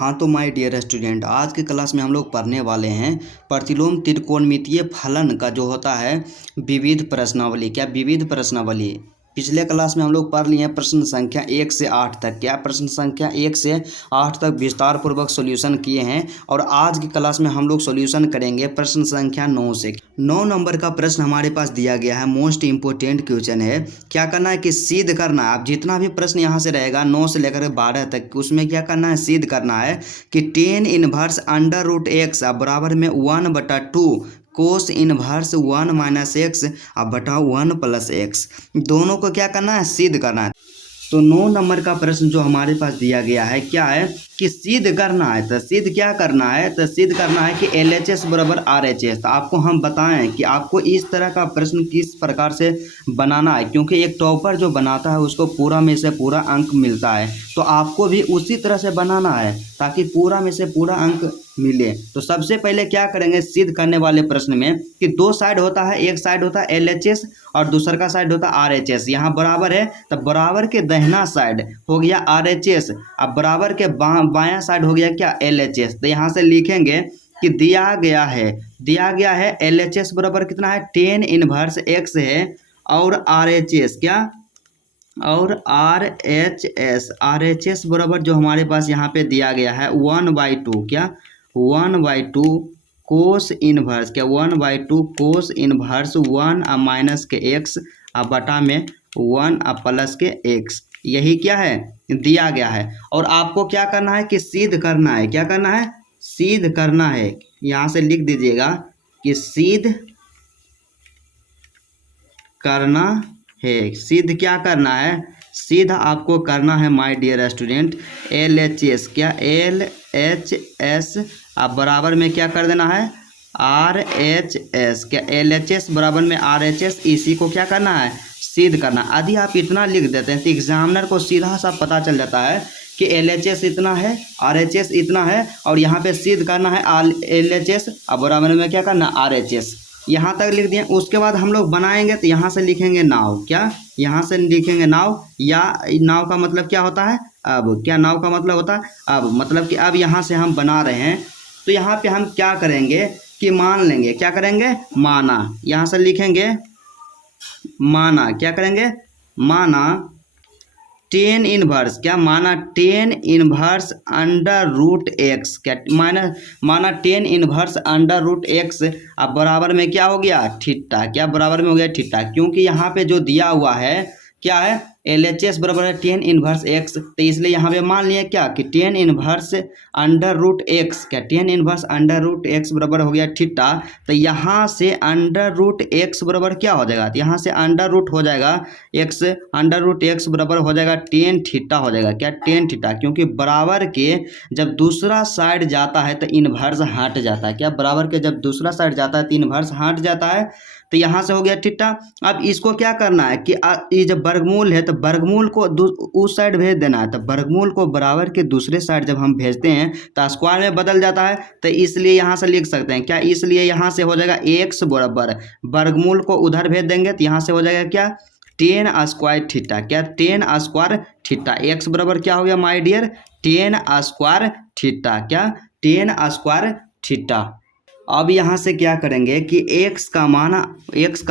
हाँ तो my dear student, आज की क्लास में हम लोग पढ़ने वाले हैं प्रतिलोम त्रिकोणमितीय फलन का जो होता है विविध प्रश्नावली। क्या विविध प्रश्नावली? पिछले क्लास में हम लोग पढ़ लिए हैं प्रश्न संख्या 1 से 8 तक। क्या प्रश्न संख्या 1 से 8 तक विस्तार पूर्वक सॉल्यूशन किए हैं और आज की क्लास में हम लोग सॉल्यूशन करेंगे प्रश्न संख्या 9 से। 9 नंबर का प्रश्न हमारे पास दिया गया है, मोस्ट इंपोर्टेंट क्वेश्चन है। क्या करना है कि सिद्ध करना है। आप जितना भी प्रश्न यहाँ से रहेगा 9 से लेकर 12 तक, उसमें क्या करना है, सिद्ध करना है कि tan inverse under root x बराबर में 1/2 कोस इनवर्स 1 माइनस एक्स अब बटा 1 प्लस एक्स, दोनों को क्या करना है, सिद्ध करना है। तो 9 नंबर का प्रश्न जो हमारे पास दिया गया है क्या है कि सिद्ध करना है। तो सिद्ध क्या करना है, तो सिद्ध करना है कि LHS बराबर RHS। तो आपको हम बताएं कि आपको इस तरह का प्रश्न किस प्रकार से बनाना है, क्योंकि एक टॉपर जो बनाता है उसको पूरा में से पूरा अंक मिलता है। तो आपको भी उसी तरह से बनाना है ताकि पूरा में से पूरा अंक मिले। तो सबसे पहले क्या करेंगे सिद्ध करने वाले प्रश्न में कि दो साइड होता है, एक साइड होता है LHS और दूसरा का साइड होता है RHS। यहाँ बराबर है तो बराबर के दाहिना साइड हो गया RHS, अब बराबर के बायां साइड हो गया क्या, LHS। तो यहाँ से लिखेंगे कि दिया गया है LHS बराबर कितना है, टेन इनवर्स एक्स है और RHS क्या, और RHS बराबर जो हमारे पास यहाँ पे दिया गया है 1/2 क्या, 1/2 कोस इनवर्स क्या, 1/2 कोस इनवर्स 1 माइनस के एक्स बटा में 1 प्लस के एक्स, यही क्या है दिया गया है। और आपको क्या करना है कि सिद्ध करना है। क्या करना है, सिद्ध करना है। यहाँ से लिख दीजिएगा कि सिद्ध करना है। सिद्ध क्या करना है, सिद्ध आपको करना है माय डियर स्टूडेंट LHS क्या, LHS अब बराबर में क्या कर देना है, RHS क्या, LHS बराबर में RHS, इसी को क्या करना है, सिद्ध करना। यदि आप इतना लिख देते हैं तो एग्जामिनर को सीधा सा पता चल जाता है कि LHS इतना है, RHS इतना है और यहाँ पे सिद्ध करना है LHS अब बराबर में क्या करना, RHS। यहाँ तक लिख दिए। उसके बाद हम लोग बनाएंगे तो यहाँ से लिखेंगे नाव क्या, यहाँ से लिखेंगे नाव, या नाव का मतलब क्या होता है अब, क्या नाव का मतलब होता है अब, मतलब कि अब यहाँ से हम बना रहे हैं तो यहाँ पे हम क्या करेंगे कि मान लेंगे, क्या करेंगे, माना। यहाँ से लिखेंगे माना, क्या करेंगे, माना टेन इनवर्स क्या, माना tan inverse under root x क्या, माना tan inverse under root x अब बराबर में क्या हो गया, थीटा क्या, बराबर में हो गया थीटा। क्योंकि यहाँ पे जो दिया हुआ है क्या है, LHS बराबर है टेन इनवर्स एक्स, तो इसलिए यहाँ पे मान लिया क्या कि tan inverse under root x क्या, tan inverse under root x बराबर हो गया थीटा। तो यहाँ से अंडर रूट एक्स बराबर क्या हो जाएगा, तो यहाँ से अंडर रूट हो जाएगा एक्स, अंडर रूट एक्स बराबर हो जाएगा टेन थीटा हो जाएगा क्या, टेन थीटा। क्योंकि बराबर के जब दूसरा साइड जाता है तो इनवर्स हट जाता है क्या, बराबर के जब दूसरा साइड जाता है तो इनवर्स हट जाता है। तो यहाँ से हो गया थीटा। अब इसको क्या करना है कि ये जब वर्गमूल है तो वर्गमूल को उस साइड भेज देना है। तो वर्गमूल को बराबर के दूसरे साइड जब हम भेजते हैं तो स्क्वायर में बदल जाता है, तो इसलिए यहाँ से लिख सकते हैं क्या, इसलिए यहाँ से हो जाएगा एक्स बराबर वर्गमूल को उधर भेज देंगे तो यहाँ से हो जाएगा क्या, टेन स्क्वायर थीटा क्या, टेन स्क्वायर थीटा। एक्स बराबर क्या हो गया my dear, tan square theta क्या, टेन स्क्वायर थीटा। अब यहाँ से क्या करेंगे कि x का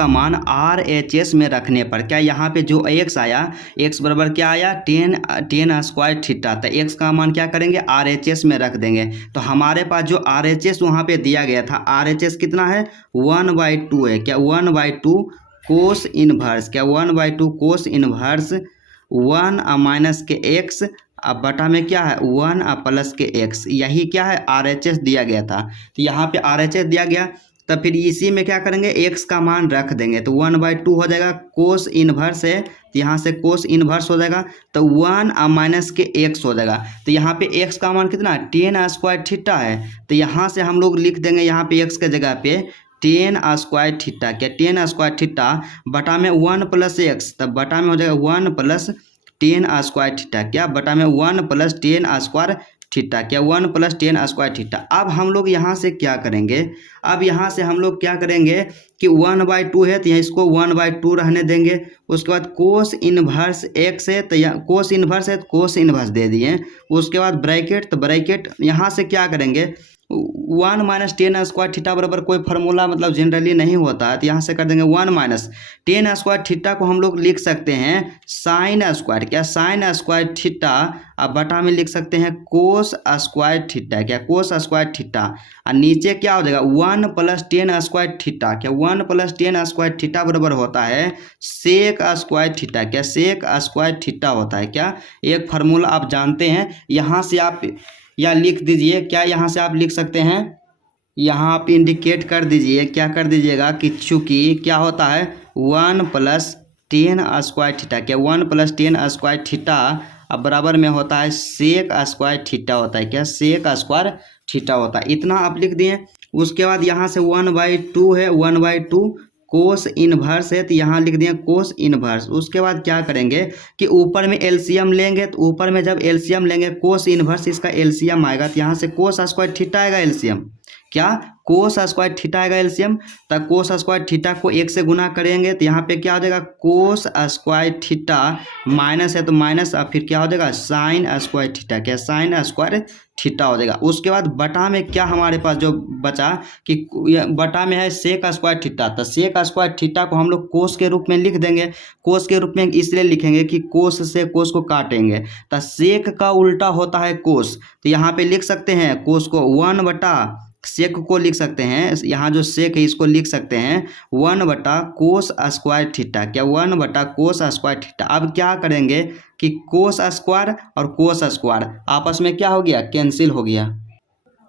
मान RHS में रखने पर क्या, यहाँ पे जो x आया, x बराबर क्या आया, टेन स्क्वायर थीटा। तो x का मान क्या करेंगे, RHS में रख देंगे। तो हमारे पास जो RHS वहाँ पे दिया गया था, RHS कितना है, 1/2 है क्या, 1/2 कोस इनवर्स क्या, 1/2 कोस इनवर्स 1 माइनस के एक्स अब बटा में क्या है 1 प्लस के एक्स, यही क्या है RHS दिया गया था। तो यहाँ पे RHS दिया गया, तो फिर इसी में क्या करेंगे, x का मान रख देंगे तो 1/2 हो जाएगा, कोस इनवर्स है तो यहाँ से कोस इनवर्स हो जाएगा तो 1 माइनस के एक्स हो जाएगा। तो यहाँ पे x का मान कितना है, टेन स्क्वायर थीटा है। तो यहाँ से हम लोग लिख देंगे यहाँ पे x के जगह पे टेन स्क्वायर थीटा क्या, टेन स्क्वायर थीटा बटा में 1 प्लस एक्स, तब बटा में हो जाएगा 1 प्लस टेन स्क्वायर थीटा क्या, बटा में 1 प्लस टेन स्क्वायर थीटा, क्या 1 + tan स्क्वायर थीटा। अब हम लोग यहाँ से क्या करेंगे, अब यहाँ से हम लोग क्या करेंगे कि 1/2 है तो यहाँ इसको 1/2 रहने देंगे। उसके बाद कोस इनवर्स x है तो यहाँ कोस इनवर्स है तो कोस इनवर्स दे दिए। उसके बाद ब्रैकेट, तो ब्रैकेट यहाँ से क्या करेंगे 1 - tan स्क्वायर थीटा बराबर कोई फार्मूला मतलब जनरली नहीं होता है तो यहाँ से कर देंगे 1 - tan स्क्वायर थीटा को हम लोग लिख सकते हैं साइन स्क्वायर, क्या साइन स्क्वायर थीटा, अब बटा में लिख सकते हैं कोस स्क्वायर थीटा, क्या कोस स्क्वायर थीटा। और नीचे क्या हो जाएगा 1 + tan स्क्वायर थीटा, क्या 1 + tan स्क्वायर थीटा बराबर होता है सेक स्क्वायर थीटा, क्या सेक स्क्वायर थीटा होता है। क्या एक फार्मूला आप जानते हैं, यहाँ से आप या लिख दीजिए, क्या यहाँ से आप लिख सकते हैं, यहाँ आप इंडिकेट कर दीजिए, क्या कर दीजिएगा कि चूँकि क्या होता है 1 + tan स्क्वायर थीटा, क्या 1 + tan स्क्वायर थीटा अब बराबर में होता है सेक स्क्वायर थीटा होता है, क्या सेक स्क्वायर थीटा होता है। इतना आप लिख दिए। उसके बाद यहाँ से 1/2 है, 1/2 कोस इनवर्स है तो यहाँ लिख दिए कोस इनवर्स। उसके बाद क्या करेंगे कि ऊपर में एलसीएम लेंगे, तो ऊपर में जब एलसीएम लेंगे कोस इनवर्स इसका एलसीएम आएगा तो यहाँ से कोस स्क्वायर थीटा आएगा एलसीएम, क्या कोस स्क्वायर थीटा आएगा एलसीएम। तो कोस स्क्वायर थीटा को 1 से गुना करेंगे तो यहाँ पे क्या हो जाएगा कोस स्क्वायर थीटा माइनस है तो माइनस, अब फिर क्या हो जाएगा साइन स्क्वायर थीटा, क्या साइन स्क्वायर थीटा हो जाएगा। उसके बाद बटा में क्या हमारे पास जो बचा कि बटा में है सेक स्क्वायर थीटा, तो सेक स्क्वायर थीटा को हम लोग कोस के रूप में लिख देंगे। कोस के रूप में इसलिए लिखेंगे कि कोस से कोस को काटेंगे, तो सेक का उल्टा होता है कोस, तो यहाँ पे लिख सकते हैं कोस को 1/ सेक को लिख सकते हैं, यहाँ जो सेक है इसको लिख सकते हैं 1/ कोस स्क्वायर थीटा, क्या 1/ कोस स्क्वायर थीटा। अब क्या करेंगे कि कोस स्क्वायर और कोस स्क्वायर आपस में क्या हो गया कैंसिल हो गया,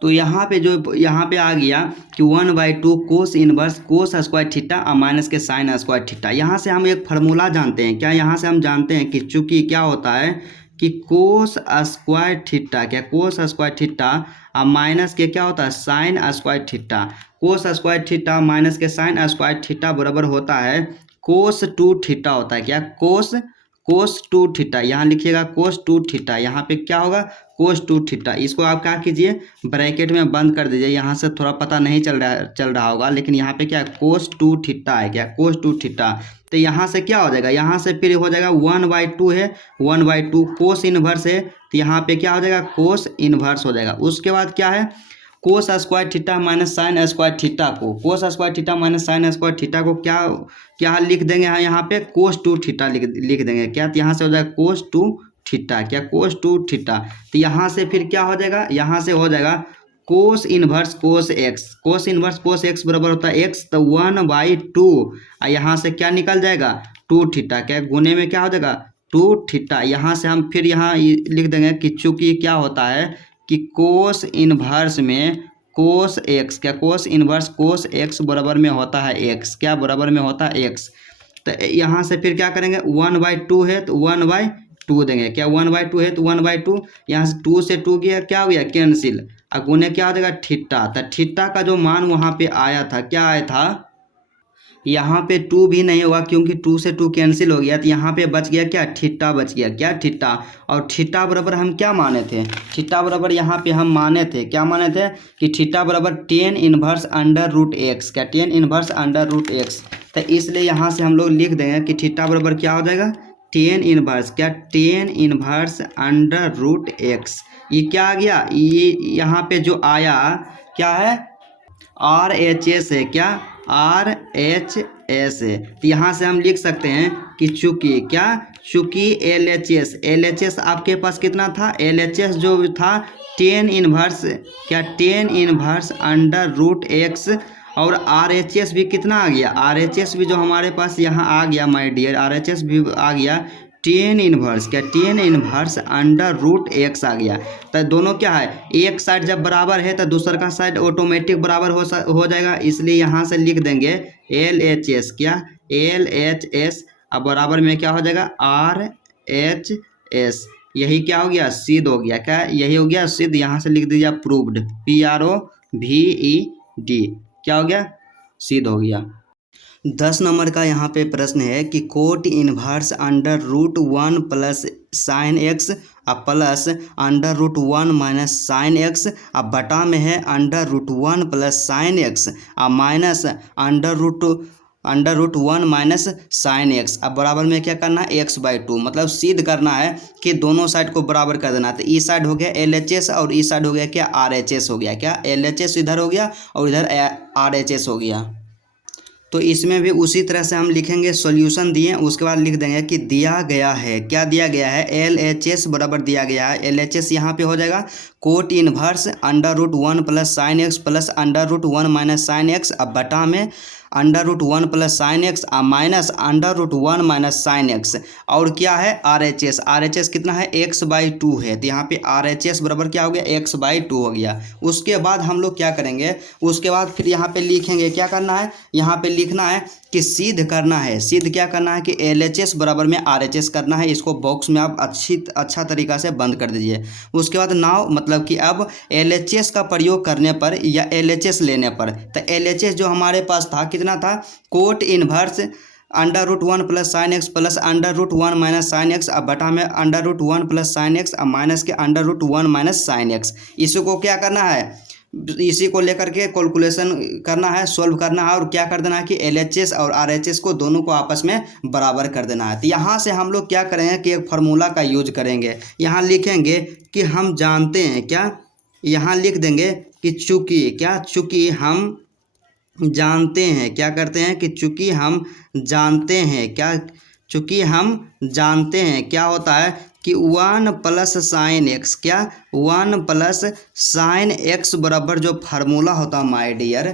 तो यहाँ पे जो यहाँ पे आ गया कि 1/2 कोस इनवर्स कोस स्क्वायर थीटा और माइनस के साइन स्क्वायर थीटा। यहाँ से हम एक फार्मूला जानते हैं, क्या यहाँ से हम जानते हैं कि चूंकि क्या होता है कि कोस स्क्वायर थीटा, क्या कोस स्क्वायर थीटा और माइनस के क्या होता है साइन स्क्वायर थीटा, कोस स्क्वायर थीटा माइनस के साइन स्क्वायर थीटा बराबर होता है कोस 2 थीटा होता है, क्या कोस 2 थीटा। यहाँ लिखिएगा कोस 2 थीटा, यहाँ पे क्या होगा कोस 2 थीटा। इसको आप क्या कीजिए ब्रैकेट में बंद कर दीजिए, यहाँ से थोड़ा पता नहीं चल रहा होगा, लेकिन यहाँ पे क्या है कोस 2 थीटा है, क्या कोस 2 थीटा। तो यहाँ से क्या हो जाएगा, यहाँ से फिर हो जाएगा 1/2 है, 1/2 कोस इनवर्स है तो यहाँ पे क्या हो जाएगा कोस इनवर्स हो जाएगा। उसके बाद क्या है cos square theta minus sine square theta को, cos square theta minus sine square theta को क्या क्या लिख देंगे यहाँ पे कोस 2 थीटा लिख देंगे, क्या तो यहाँ से हो जाएगा कोस 2 थीटा, क्या कोस 2 थीटा। तो यहाँ से फिर क्या हो जाएगा, यहाँ से हो जाएगा cos inverse cos x, cos inverse cos x बराबर होता है एक्स, तो 1/2 और यहाँ से क्या निकल जाएगा 2 थीटा, क्या गुने में क्या हो जाएगा 2 थीटा। यहाँ से हम फिर यहाँ लिख देंगे कि चूँकि क्या होता है कि कोस इनवर्स में कोस एक्स, क्या कोस इनवर्स कोस एक्स बराबर में होता है एक्स, क्या बराबर में होता है एक्स। तो यहाँ से फिर क्या करेंगे 1/2 है तो 1/2 देंगे, क्या 1/2 है तो 1/2, यहाँ से 2 से 2 गया क्या हो गया कैंसिल, और गुने क्या हो जाएगा थीटा। तो थीटा का जो मान वहाँ पे आया था क्या आया था, यहाँ पे 2 भी नहीं होगा क्योंकि 2 से 2 कैंसिल हो गया, तो यहाँ पे बच गया क्या थीटा बच गया, क्या थीटा। और थीटा बराबर हम क्या माने थे, थीटा बराबर यहाँ पे हम माने थे क्या माने थे कि थीटा बराबर tan इनवर्स √x, क्या tan इनवर्स √x। तो इसलिए यहाँ से हम लोग लिख देंगे कि थीटा बराबर क्या हो जाएगा tan इनवर्स, क्या tan इनवर्स √x। ये क्या आ गया, ये यहाँ पे जो आया क्या है RHS है, क्या RHS है। तो यहाँ से हम लिख सकते हैं कि चूँकि LHS आपके पास कितना था, LHS जो था tan इनवर्स, क्या tan इनवर्स √x, और RHS भी कितना आ गया, RHS भी जो हमारे पास यहाँ आ गया माय डियर, RHS भी आ गया tan इनवर्स, क्या tan इनवर्स √x आ गया। तो दोनों क्या है एक साइड जब बराबर है तो दूसरा का साइड ऑटोमेटिक बराबर हो जाएगा, इसलिए यहाँ से लिख देंगे LHS, क्या LHS अब बराबर में क्या हो जाएगा RHS। यही क्या हो गया सिद्ध हो गया, क्या यही हो गया सिद्ध। यहाँ से लिख दीजिए प्रूव्ड PROVED, क्या हो गया सिद्ध हो गया। 10 नंबर का यहाँ पे प्रश्न है कि कोट इनवर्स √1 + sin x अब plus under root one minus sign x, अब बटा में है under root one plus sign x, अब minus under root one minus sign x. अब बराबर में क्या करना है, एक्स बाई टू, मतलब सिद्ध करना है कि दोनों साइड को बराबर कर देना। तो ई साइड हो गया एल एच एस और ई साइड हो गया क्या, आर एच एस हो गया। क्या एल एच एस इधर हो गया और इधर आर एच एस हो गया। तो इसमें भी उसी तरह से हम लिखेंगे, सॉल्यूशन दिए उसके बाद लिख देंगे कि दिया गया है, क्या दिया गया है, एल एच एस बराबर दिया गया है, एल एच एस यहाँ पे हो जाएगा cot inverse under root one plus sign x plus under root one minus sign x, अब बटा में under root one plus sign x minus under root one minus sign x, और क्या है R H S, R H S कितना है x by to है, तो यहाँ पे आर एच एस बराबर क्या हो गया, एक्स बाई टू हो गया। उसके बाद हम लोग क्या करेंगे, उसके बाद फिर यहाँ पे लिखेंगे, क्या करना है, यहाँ पे लिखना है कि सिद्ध करना है, सिद्ध क्या करना है कि एल एच एस बराबर में आर एच एस करना है। इसको बॉक्स में आप अच्छा तरीका से बंद कर दीजिए। उसके बाद नाउ मतलब कि अब एल एच एस का प्रयोग करने पर या एल एच एस लेने पर, तो एल एच एस जो हमारे पास था कितना था, cot inverse under root one plus sign x plus under root one minus sign x, अब बटा में under root one plus sign x अब माइनस के under root one minus sign x. इसको क्या करना है, इसी को लेकर के कैलकुलेशन करना है, सॉल्व करना है और क्या कर देना है कि एल एच एस और आर एच एस को दोनों को आपस में बराबर कर देना है। तो यहाँ से हम लोग क्या करेंगे कि एक फार्मूला का यूज करेंगे। यहाँ लिखेंगे कि हम जानते हैं, क्या यहाँ लिख देंगे कि चूँकि हम जानते हैं, क्या करते हैं कि चूँकि हम जानते हैं, चूँकि हम जानते हैं क्या होता है कि वन प्लस साइन एक्स, क्या वन प्लस साइन एक्स बराबर जो फार्मूला होता है माय डियर,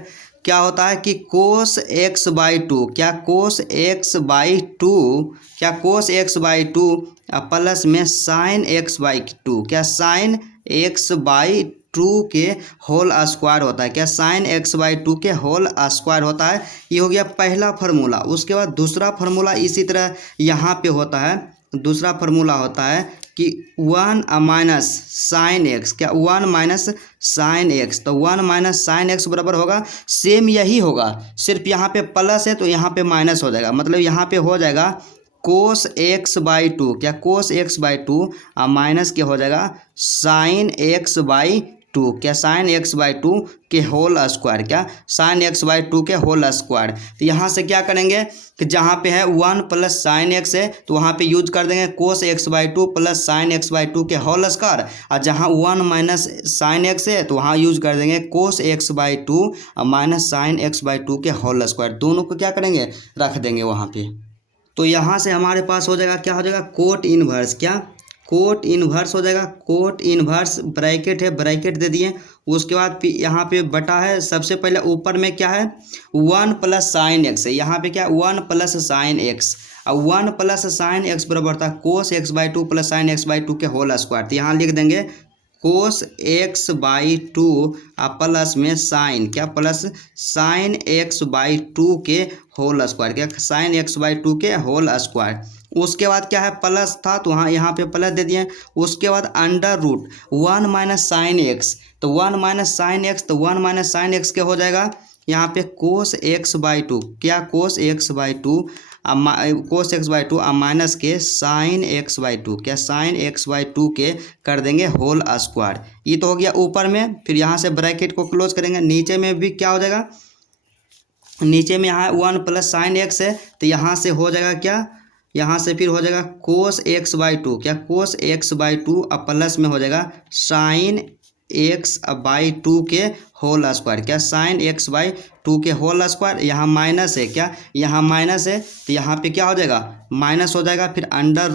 क्या होता है कि कोस एक्स बाई टू, क्या कोस एक्स बाई टू, क्या कोस एक्स बाई टू प्लस में साइन एक्स बाई टू, क्या साइन एक्स बाई टू के होल स्क्वायर होता है, क्या साइन एक्स बाई टू के होल स्क्वायर होता है। ये हो गया पहला फार्मूला। उसके बाद दूसरा फार्मूला इसी तरह यहाँ पे होता है, दूसरा फार्मूला होता है कि वन माइनस साइन एक्स, क्या वन माइनस साइन एक्स, तो वन माइनस साइन एक्स बराबर होगा सेम यही होगा, सिर्फ यहाँ पे प्लस है तो यहाँ पे माइनस हो जाएगा, मतलब यहाँ पे हो जाएगा कोस एक्स बाई टू, क्या कोस एक्स बाई टू माइनस के हो जाएगा साइन एक्स बाई टू, क्या साइन एक्स बाई टू के होल स्क्वायर, क्या साइन एक्स बाई टू के होल स्क्वायर। तो यहाँ से क्या करेंगे कि जहाँ पे है वन प्लस साइन एक्स है तो वहाँ पे यूज कर देंगे कोस x by two plus sign x by to के होल स्क्वायर, और जहाँ वन माइनस साइन एक्स है तो वहाँ यूज कर देंगे कोस x by to minus sign x by to के होल स्क्वायर। दोनों को क्या करेंगे, रख देंगे वहाँ पे। तो यहाँ से हमारे पास हो जाएगा, क्या हो जाएगा, कोट इनवर्स, क्या कोट इनवर्स हो जाएगा, कोट इनवर्स ब्रैकेट है, ब्रैकेट दे दिए। उसके बाद यहाँ पे बटा है, सबसे पहले ऊपर में क्या है वन प्लस साइन एक्स है, यहाँ पे क्या वन प्लस साइन एक्स, और वन प्लस साइन एक्स बराबर था कोस x by two plus sign x by to के होल स्क्वायर। तो यहाँ लिख देंगे कोस एक्स बाई टू प्लस में साइन, क्या plus sign x by to के होल स्क्वायर, क्या साइन एक्स बाई टू के होल स्क्वायर। उसके बाद क्या है प्लस था तो वहाँ यहाँ पे प्लस दे दिए। उसके बाद under root one minus sign x, तो वन माइनस साइन एक्स, तो वन माइनस साइन एक्स क्या हो जाएगा यहाँ पे कोस एक्स बाई टू, क्या कोस x by two cos x by to minus के साइन एक्स बाई टू, क्या साइन एक्स बाई टू के कर देंगे होल स्क्वायर। ये तो हो गया ऊपर में, फिर यहाँ से ब्रैकेट को क्लोज करेंगे। नीचे में भी क्या हो जाएगा, नीचे में यहाँ वन प्लस साइन एक्स है तो यहाँ से हो जाएगा क्या, यहाँ से फिर हो जाएगा कोस एक्स बाई टू, क्या कोस एक्स बाई टू प्लस में हो जाएगा साइन एक्स बाई टू के होल स्क्वायर, क्या साइन एक्स बाई टू के होल स्क्वायर। यहाँ माइनस है, क्या यहाँ माइनस है तो यहाँ पे क्या हो जाएगा माइनस हो जाएगा। फिर अंडर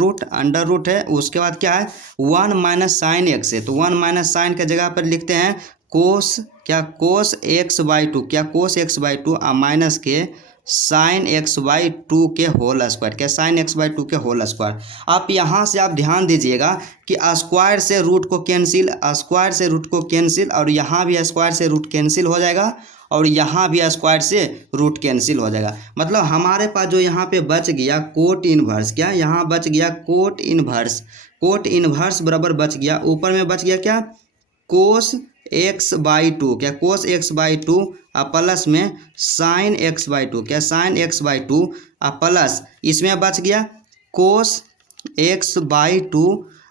रूट है। उसके बाद क्या है वन माइनस साइन एक्स है, तो वन माइनस साइन के जगह पर लिखते हैं कोस, क्या कोस एक्स बाई टू, क्या कोस एक्स बाई टू माइनस के साइन एक्स बाई टू के होल स्क्वायर, क्या साइन एक्स बाई टू के होल स्क्वायर। आप यहाँ से आप ध्यान दीजिएगा कि स्क्वायर से रूट को कैंसिल, स्क्वायर से रूट को कैंसिल, और यहाँ भी स्क्वायर से रूट कैंसिल हो जाएगा और यहाँ भी स्क्वायर से रूट कैंसिल हो जाएगा। मतलब हमारे पास जो यहाँ पे बच गया कोट इनवर्स, क्या यहाँ बच गया कोट इनवर्स बराबर बच गया, ऊपर में बच गया क्या कोस एक्स बाई टू, क्या कोस एक्स बाई टू प्लस में साइन एक्स बाई टू, क्या sign x by two plus इसमें बच गया कोस एक्स बाई टू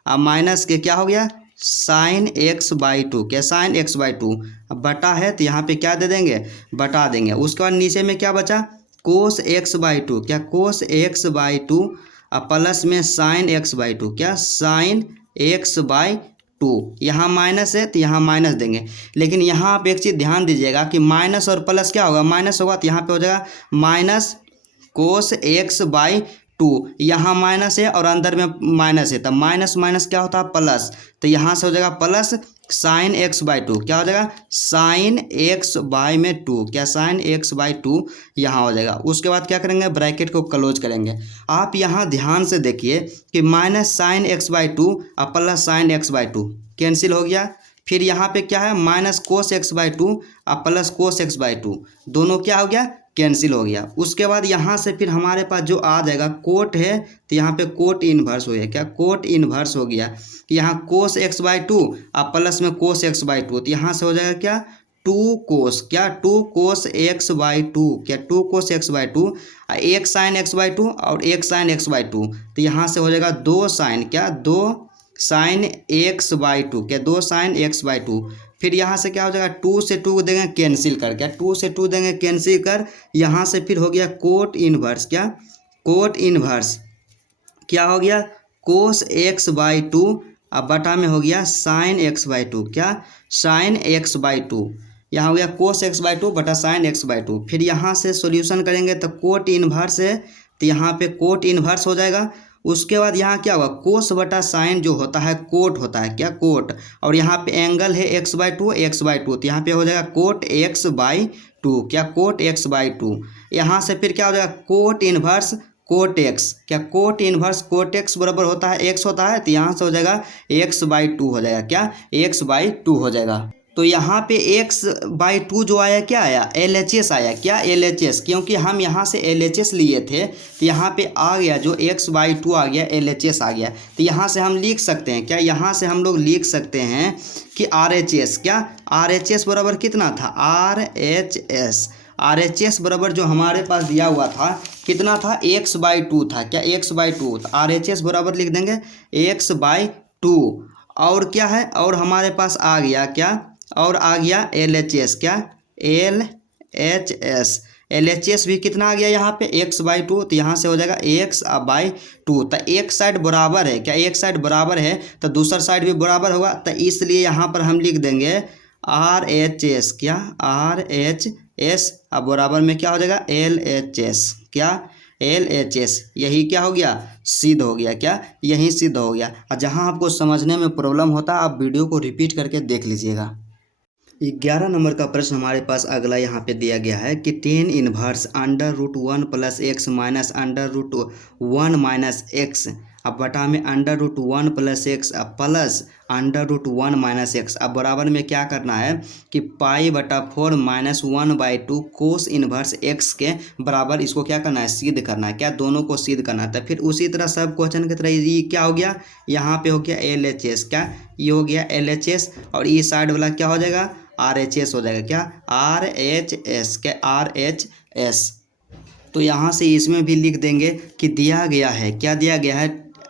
अब माइनस के क्या हो गया साइन एक्स बाई टू, क्या साइन एक्स बाई टू। अब बटा है तो यहाँ पे क्या दे देंगे बटा देंगे। उसके बाद नीचे में क्या बचा कोस एक्स बाई टू, क्या कोस एक्स बाई टू। अब प्लस में साइन एक्स बाई टू, क्या साइन एक्स बाई टू। यहाँ माइनस है तो यहाँ माइनस देंगे। लेकिन यहाँ आप एक चीज़ ध्यान दीजिएगा कि माइनस और प्लस क्या होगा माइनस होगा तो यहाँ पे हो जाएगा minus cos x by to. यहाँ माइनस है और अंदर में माइनस है तो माइनस माइनस क्या होता है प्लस, तो यहाँ से हो जाएगा plus sign x by two, क्या हो जाएगा साइन एक्स बाई में टू, क्या साइन एक्स बाई टू यहाँ हो जाएगा। उसके बाद क्या करेंगे ब्रैकेट को क्लोज करेंगे। आप यहाँ ध्यान से देखिए कि minus sign x by two और plus sign x by two cancel हो गया। फिर यहाँ पे क्या है minus cos x by two और plus cos x by two, दोनों क्या हो गया कैंसिल हो गया। उसके बाद यहाँ से फिर हमारे पास जो आ जाएगा कोट है तो यहाँ पे कोट इनवर्स हो गया, क्या कोट इनवर्स हो गया। यहाँ कोस एक्स बाई टू और प्लस में कोस एक्स बाई टू, तो यहाँ से हो जाएगा क्या टू कोस, क्या two cos x by two, क्या two cos x by two. एक साइन एक्स बाई टू और एक साइन एक्स बाई टू, तो यहाँ से हो जाएगा दो साइन, क्या दो साइन एक्स बाई टू, क्या दो साइन एक्स बाई टू। फिर यहाँ से क्या हो जाएगा टू से टू देंगे कैंसिल कर, क्या टू से टू देंगे कैंसिल कर। यहाँ से फिर हो गया कोट इनवर्स, क्या कोट इनवर्स क्या हो गया कोस एक्स बाई टू। अब बटा में हो गया साइन एक्स बाई टू, क्या साइन एक्स बाई टू। यहाँ हो गया कोस एक्स बाई टू बटा साइन एक्स बाई टू। फिर यहाँ से सॉल्यूशन करेंगे तो कोट इनवर्स है तो यहाँ पे कोट इनवर्स हो जाएगा। उसके बाद यहाँ क्या होगा कोस बटा साइन जो होता है कोट होता है, क्या कोट। और यहाँ पे एंगल है x by to x by to, तो यहाँ पे हो जाएगा कोट एक्स बाई टू, क्या कोट एक्स बाई टू। यहाँ से फिर क्या हो जाएगा कोट इनवर्स कोट एक्स, क्या कोट इनवर्स कोट एक्स बराबर होता है एक्स होता है, तो यहाँ से हो जाएगा एक्स बाई टू हो जाएगा, क्या एक्स बाई टू हो जाएगा। तो यहाँ पे एक्स बाई टू जो आया क्या आया एल एच एस आया, क्या एल एच एस, क्योंकि हम यहाँ से एल एच एस लिए थे तो यहाँ पे आ गया जो एक्स बाई टू आ गया एल एच एस आ गया। तो यहाँ से हम लिख सकते हैं, क्या यहाँ से हम लोग लिख सकते हैं कि आर एच एस, क्या आर एच एस बराबर कितना था are H S, R H S बराबर जो हमारे पास दिया हुआ था कितना था एक्स बाई टू था, क्या एक्स बाई टू। तो आर एच एस बराबर लिख देंगे एक्स बाई टू। और क्या है और हमारे पास आ गया क्या और आ गया एल एच एस, क्या L H S. L H S भी कितना आ गया यहाँ पे एक्स बाई टू, तो यहाँ से हो जाएगा एक्स बाई टू। तो एक साइड बराबर है, क्या एक साइड बराबर है तो दूसरा साइड भी बराबर होगा, तो इसलिए यहाँ पर हम लिख देंगे आर एच एस, क्या आर एच एस। अब बराबर में क्या हो जाएगा एल एच एस, क्या एल एच एस। यही क्या हो गया सिद्ध हो गया, क्या यही सिद्ध हो गया। और जहाँ आपको समझने में प्रॉब्लम होता है आप वीडियो को रिपीट करके देख लीजिएगा। 11 नंबर का प्रश्न हमारे पास अगला यहाँ पे दिया गया है कि tan inverse under root one plus x minus under root one minus x अब बटा में under root one plus x अब plus under root one minus x. अब बराबर में क्या करना है कि पाई बटा four minus one by two cos inverse x के बराबर इसको क्या करना है सिद्ध करना है, क्या दोनों को सिद्ध करना है। तो फिर उसी तरह सब क्वेश्चन की तरह ये क्या हो गया यहाँ पे हो गया एल एच एस, क्या ये हो गया एल एच एस और ये साइड वाला क्या हो जाएगा आर एच एस हो जाएगा, क्या आर एच एस, क्या आर एच एस। तो यहाँ से इसमें भी लिख देंगे कि दिया गया है, क्या दिया गया है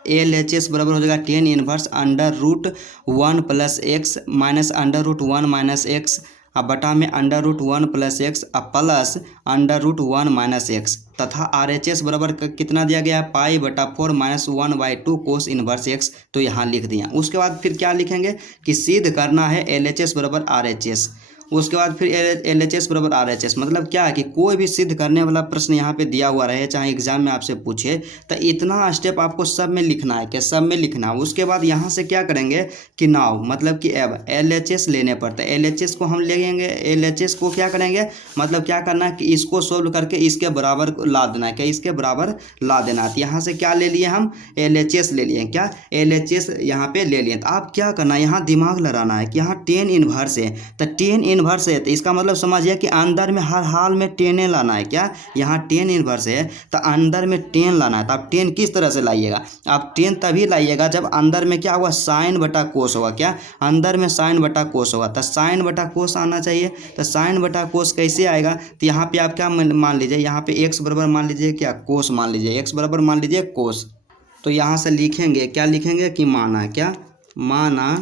एल एच एस बराबर हो जाएगा tan inverse under root one plus x minus under root one minus x अब बटा में under root one plus x अब plus under root one minus x तथा आर एच एस बराबर कितना दिया गया है पाई बटा four minus one by two cos inverse x. तो यहाँ लिख दिया। उसके बाद फिर क्या लिखेंगे कि सिद्ध करना है एल एच एस बराबर आर एच एस। उसके बाद फिर एल एच एस बराबर आर एच एस मतलब क्या है कि कोई भी सिद्ध करने वाला प्रश्न यहाँ पे दिया हुआ रहे चाहे एग्जाम में आपसे पूछे तो इतना स्टेप आपको सब में लिखना है, क्या सब में लिखना है। उसके बाद यहाँ से क्या करेंगे कि नाउ मतलब कि अब एल एच एस लेने पड़ते हैं। एल एच एस को हम लेंगे, एल एच एस को क्या करेंगे मतलब क्या करना है कि इसको सोल्व करके इसके बराबर ला देना है, क्या इसके बराबर ला देना है। तो यहाँ से क्या ले लिए हम एल एच एस ले लिए, क्या एल एच एस यहाँ पे ले लिए। तो आप क्या करना है यहाँ दिमाग लड़ाना है कि यहाँ टेन इनवर्स है तो टेन इनवर्स है तो इसका मतलब समझिए कि अंदर में हर हाल में टेने लाना है, क्या यहाँ टेन इनवर्स है तो अंदर में टेन लाना है। तो आप टेन किस तरह से लाइएगा आप टेन तभी लाइएगा जब अंदर में क्या होगा साइन बटा कोस होगा, क्या अंदर में साइन बटा कोस होगा। तो साइन बटा कोस आना चाहिए। तो साइन बटा कोस कैसे आएगा तो यहाँ पे आप क्या मान लीजिए यहाँ पे एक्स बराबर मान लीजिए क्या कोस मान लीजिए, एक्स बराबर मान लीजिए कोस। तो यहाँ से लिखेंगे, क्या लिखेंगे कि माना, क्या माना,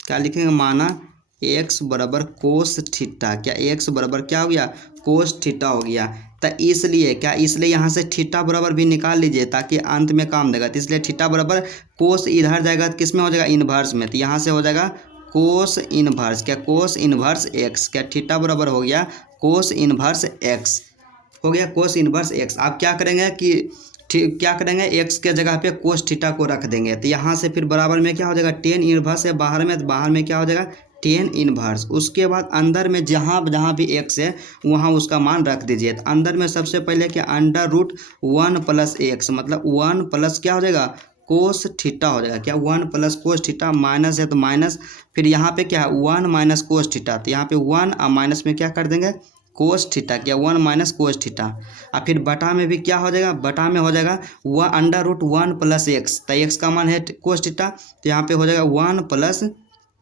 क्या लिखेंगे, माना x बराबर कोस थीटा, क्या x बराबर क्या हो गया, कोस थीटा हो गया। तो इसलिए क्या, इसलिए यहाँ से थीटा बराबर भी निकाल लीजिए ताकि अंत में काम देगा। तो इसलिए थीटा बराबर कोस इधर जाएगा तो किस में हो जाएगा, इन्वर्स में। तो यहाँ से हो जाएगा कोस इन्वर्स, क्या कोस इन्वर्स x, क्या थीटा बराबर हो गया कोस इन्वर्स x, हो गया कोस इन्वर्स x। आप क्या करेंगे कि क्या करेंगे, x के जगह पे कोस थीटा को रख देंगे। तो यहाँ से फिर बराबर में क्या हो जाएगा, टेन इन्वर्स है बाहर में, तो बाहर में क्या हो जाएगा, टेन इन्वर्स। उसके बाद अंदर में जहाँ जहाँ भी x है वहाँ उसका मान रख दीजिए। तो अंदर में सबसे पहले क्या, अंडर रूट 1 प्लस x, मतलब 1 प्लस क्या हो जाएगा, कोस थीटा हो जाएगा, क्या 1 प्लस कोस थीटा, माइनस है तो माइनस, फिर यहाँ पे क्या है 1 माइनस कोस थीटा, तो यहाँ पे 1 और माइनस में क्या कर देंगे, कोस थीटा, क्या 1 माइनस कोस थीटा। और फिर बटा में भी क्या हो जाएगा, बटा में हो जाएगा वह अंडर रूट 1 प्लस एक्स, तो एक्स का मान है कोस थीटा, तो यहाँ पे हो जाएगा 1 प्लस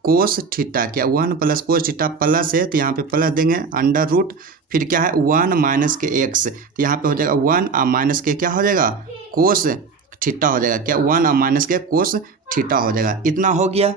कोस थीटा, क्या 1 प्लस कोस थीटा, प्लस है तो यहाँ पे प्लस देंगे अंडर रूट, फिर क्या है 1 माइनस के एक्स, तो यहाँ पे हो जाएगा 1 और माइनस के क्या हो जाएगा, कोस थीटा हो जाएगा, क्या 1 और माइनस के कोस थीटा हो जाएगा। इतना हो गया।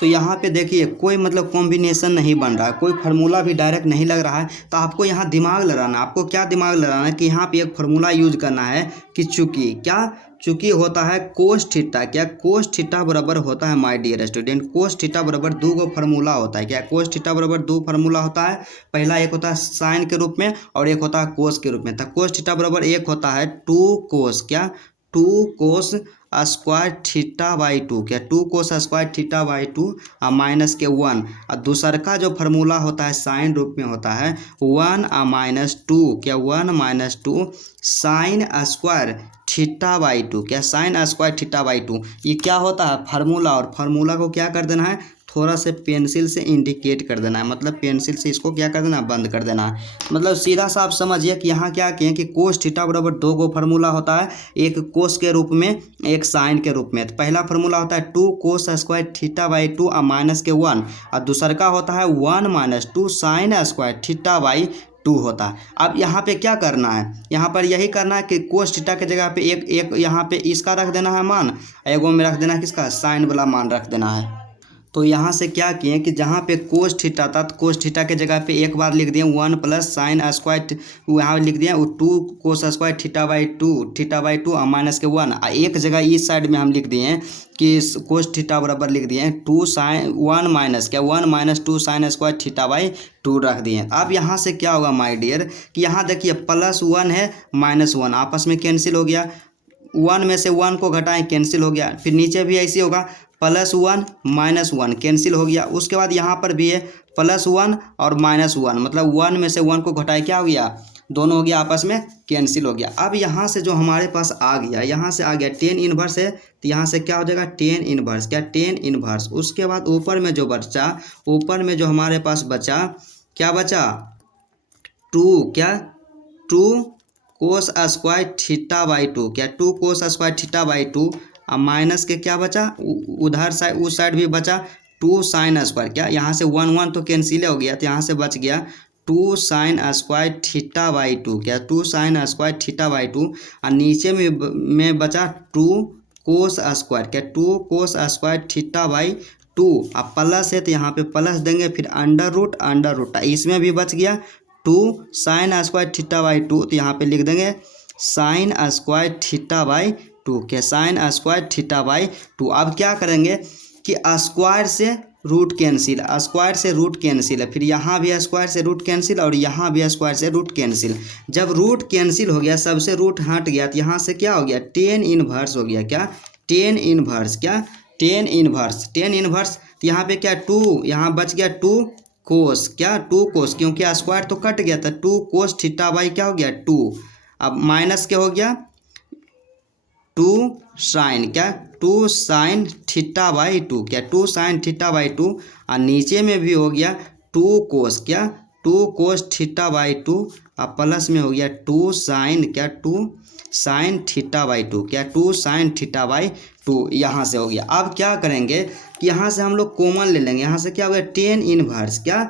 तो यहाँ पे देखिए कोई मतलब कॉम्बिनेशन नहीं बन रहा है, कोई फार्मूला भी डायरेक्ट नहीं लग रहा है। तो आपको यहाँ दिमाग लगाना, आपको क्या दिमाग लगाना है कि यहाँ पे एक फार्मूला यूज करना है कि चूंकि क्या, चूंकि होता है कोस थीटा, क्या कोस थीटा बराबर होता है my dear student, cos theta बराबर दो गो फार्मूला होता है, क्या कोस थीटा बराबर दो फार्मूला होता है। पहला एक होता है साइन के रूप में और एक होता है कोस के रूप में। तो कोस थीटा बराबर एक होता है 2 कोस, क्या 2 कोस स्क्वायर थीटा बाई 2, क्या 2 कोस स्क्वायर थीटा बाई 2 और माइनस के 1। और दूसर का जो फार्मूला होता है साइन रूप में होता है 1 और माइनस 2, क्या 1 minus 2 sign square theta by 2, क्या साइन स्क्वायर थीटा बाई 2। ये क्या होता है फार्मूला, और फार्मूला को क्या कर देना है, थोड़ा से पेंसिल से इंडिकेट कर देना है, मतलब पेंसिल से इसको क्या कर देना, बंद कर देना है। मतलब सीधा सा आप समझिए कि यहाँ क्या किए कि कोस थीटा बराबर दो गो फार्मूला होता है, एक कोस के रूप में एक साइन के रूप में। तो पहला फार्मूला होता है 2 कोस स्क्वायर थीटा बाई 2 और माइनस के 1, और दूसर का होता है 1 minus 2 sign square theta by 2 होता है। अब यहाँ पे क्या करना है, यहाँ पर यही करना है कि कोस थीटा के जगह पे एक यहाँ पे इसका रख देना है मान, एगो में रख देना है किसका, साइन वाला मान रख देना है। तो यहाँ से क्या किए कि जहाँ पे कोस थीटा था तो कोस थीटा के जगह पे एक बार लिख दिए 1 प्लस साइन स्क्वायर, यहाँ लिख दिए 2 कोस स्क्वायर थीटा बाई 2 और माइनस के 1। एक जगह इस साइड में हम लिख दिए कि कोस थीटा बराबर लिख दिए 2 साइन 1 माइनस, क्या 1 minus 2 sign square theta by 2 रख दिए। अब यहाँ से क्या होगा माय डियर कि यहाँ देखिए +1 है -1 आपस में कैंसिल हो गया, 1 में से 1 को घटाएं कैंसिल हो गया, फिर नीचे भी ऐसे होगा +1 -1 कैंसिल हो गया। उसके बाद यहाँ पर भी है +1 और -1, मतलब 1 में से 1 को घटाए क्या हो गया, दोनों हो गया आपस में कैंसिल हो गया। अब यहाँ से जो हमारे पास आ गया, यहाँ से आ गया टेन इनवर्स है, तो यहाँ से क्या हो जाएगा टेन इनवर्स, क्या टेन इनवर्स। उसके बाद ऊपर में जो बचा, ऊपर में जो हमारे पास बचा, क्या बचा 2, क्या 2 कोस स्क्वायर थीटा बाई 2, क्या 2 कोस स्क्वायर थीटा बाई 2 और माइनस के क्या बचा, उधर साइड उस साइड भी बचा 2 साइन स्क्वायर, क्या यहाँ से 1 तो कैंसिल हो गया, तो यहाँ से बच गया 2 साइन स्क्वायर थीटा बाई 2, क्या 2 साइन स्क्वायर थीटा बाई 2 और नीचे में बचा 2 कोस स्क्वायर, क्या 2 कोस स्क्वायर थीटा बाई 2 अब प्लस है तो यहाँ पे प्लस देंगे, फिर अंडर रूट इसमें भी बच गया 2 साइन स्क्वायर थीटा बाई 2, तो यहाँ पे लिख देंगे साइन स्क्वायर थीटा बाई 2, के साइन स्क्वायर थीटा बाई 2। अब क्या करेंगे कि स्क्वायर से रूट कैंसिल, स्क्वायर से रूट कैंसिल है, फिर यहाँ भी स्क्वायर से रूट कैंसिल और यहाँ भी स्क्वायर से रूट कैंसिल। जब रूट कैंसिल हो गया, सबसे रूट हट गया, तो यहाँ से क्या हो गया टेन इनवर्स हो गया, क्या टेन इनवर्स, क्या टेन इनवर्स। तो यहाँ पे क्या 2, यहाँ बच गया 2 कोस, क्या 2 कोस, क्योंकि स्क्वायर तो कट गया था, 2 कोस थीटा बाई क्या हो गया 2। अब माइनस क्या हो गया 2 साइन, क्या 2 साइन थीटा बाई 2, क्या 2 साइन थीटा बाई 2 और नीचे में भी हो गया 2 कोस, क्या 2 कोस थीटा बाई 2 और प्लस में हो गया 2 साइन, क्या 2 साइन थीटा बाई 2, क्या 2 साइन थीटा बाई 2 यहाँ से हो गया। अब क्या करेंगे कि यहाँ से हम लोग कॉमन ले लेंगे, यहाँ से क्या हो गया टेन इनवर्स, क्या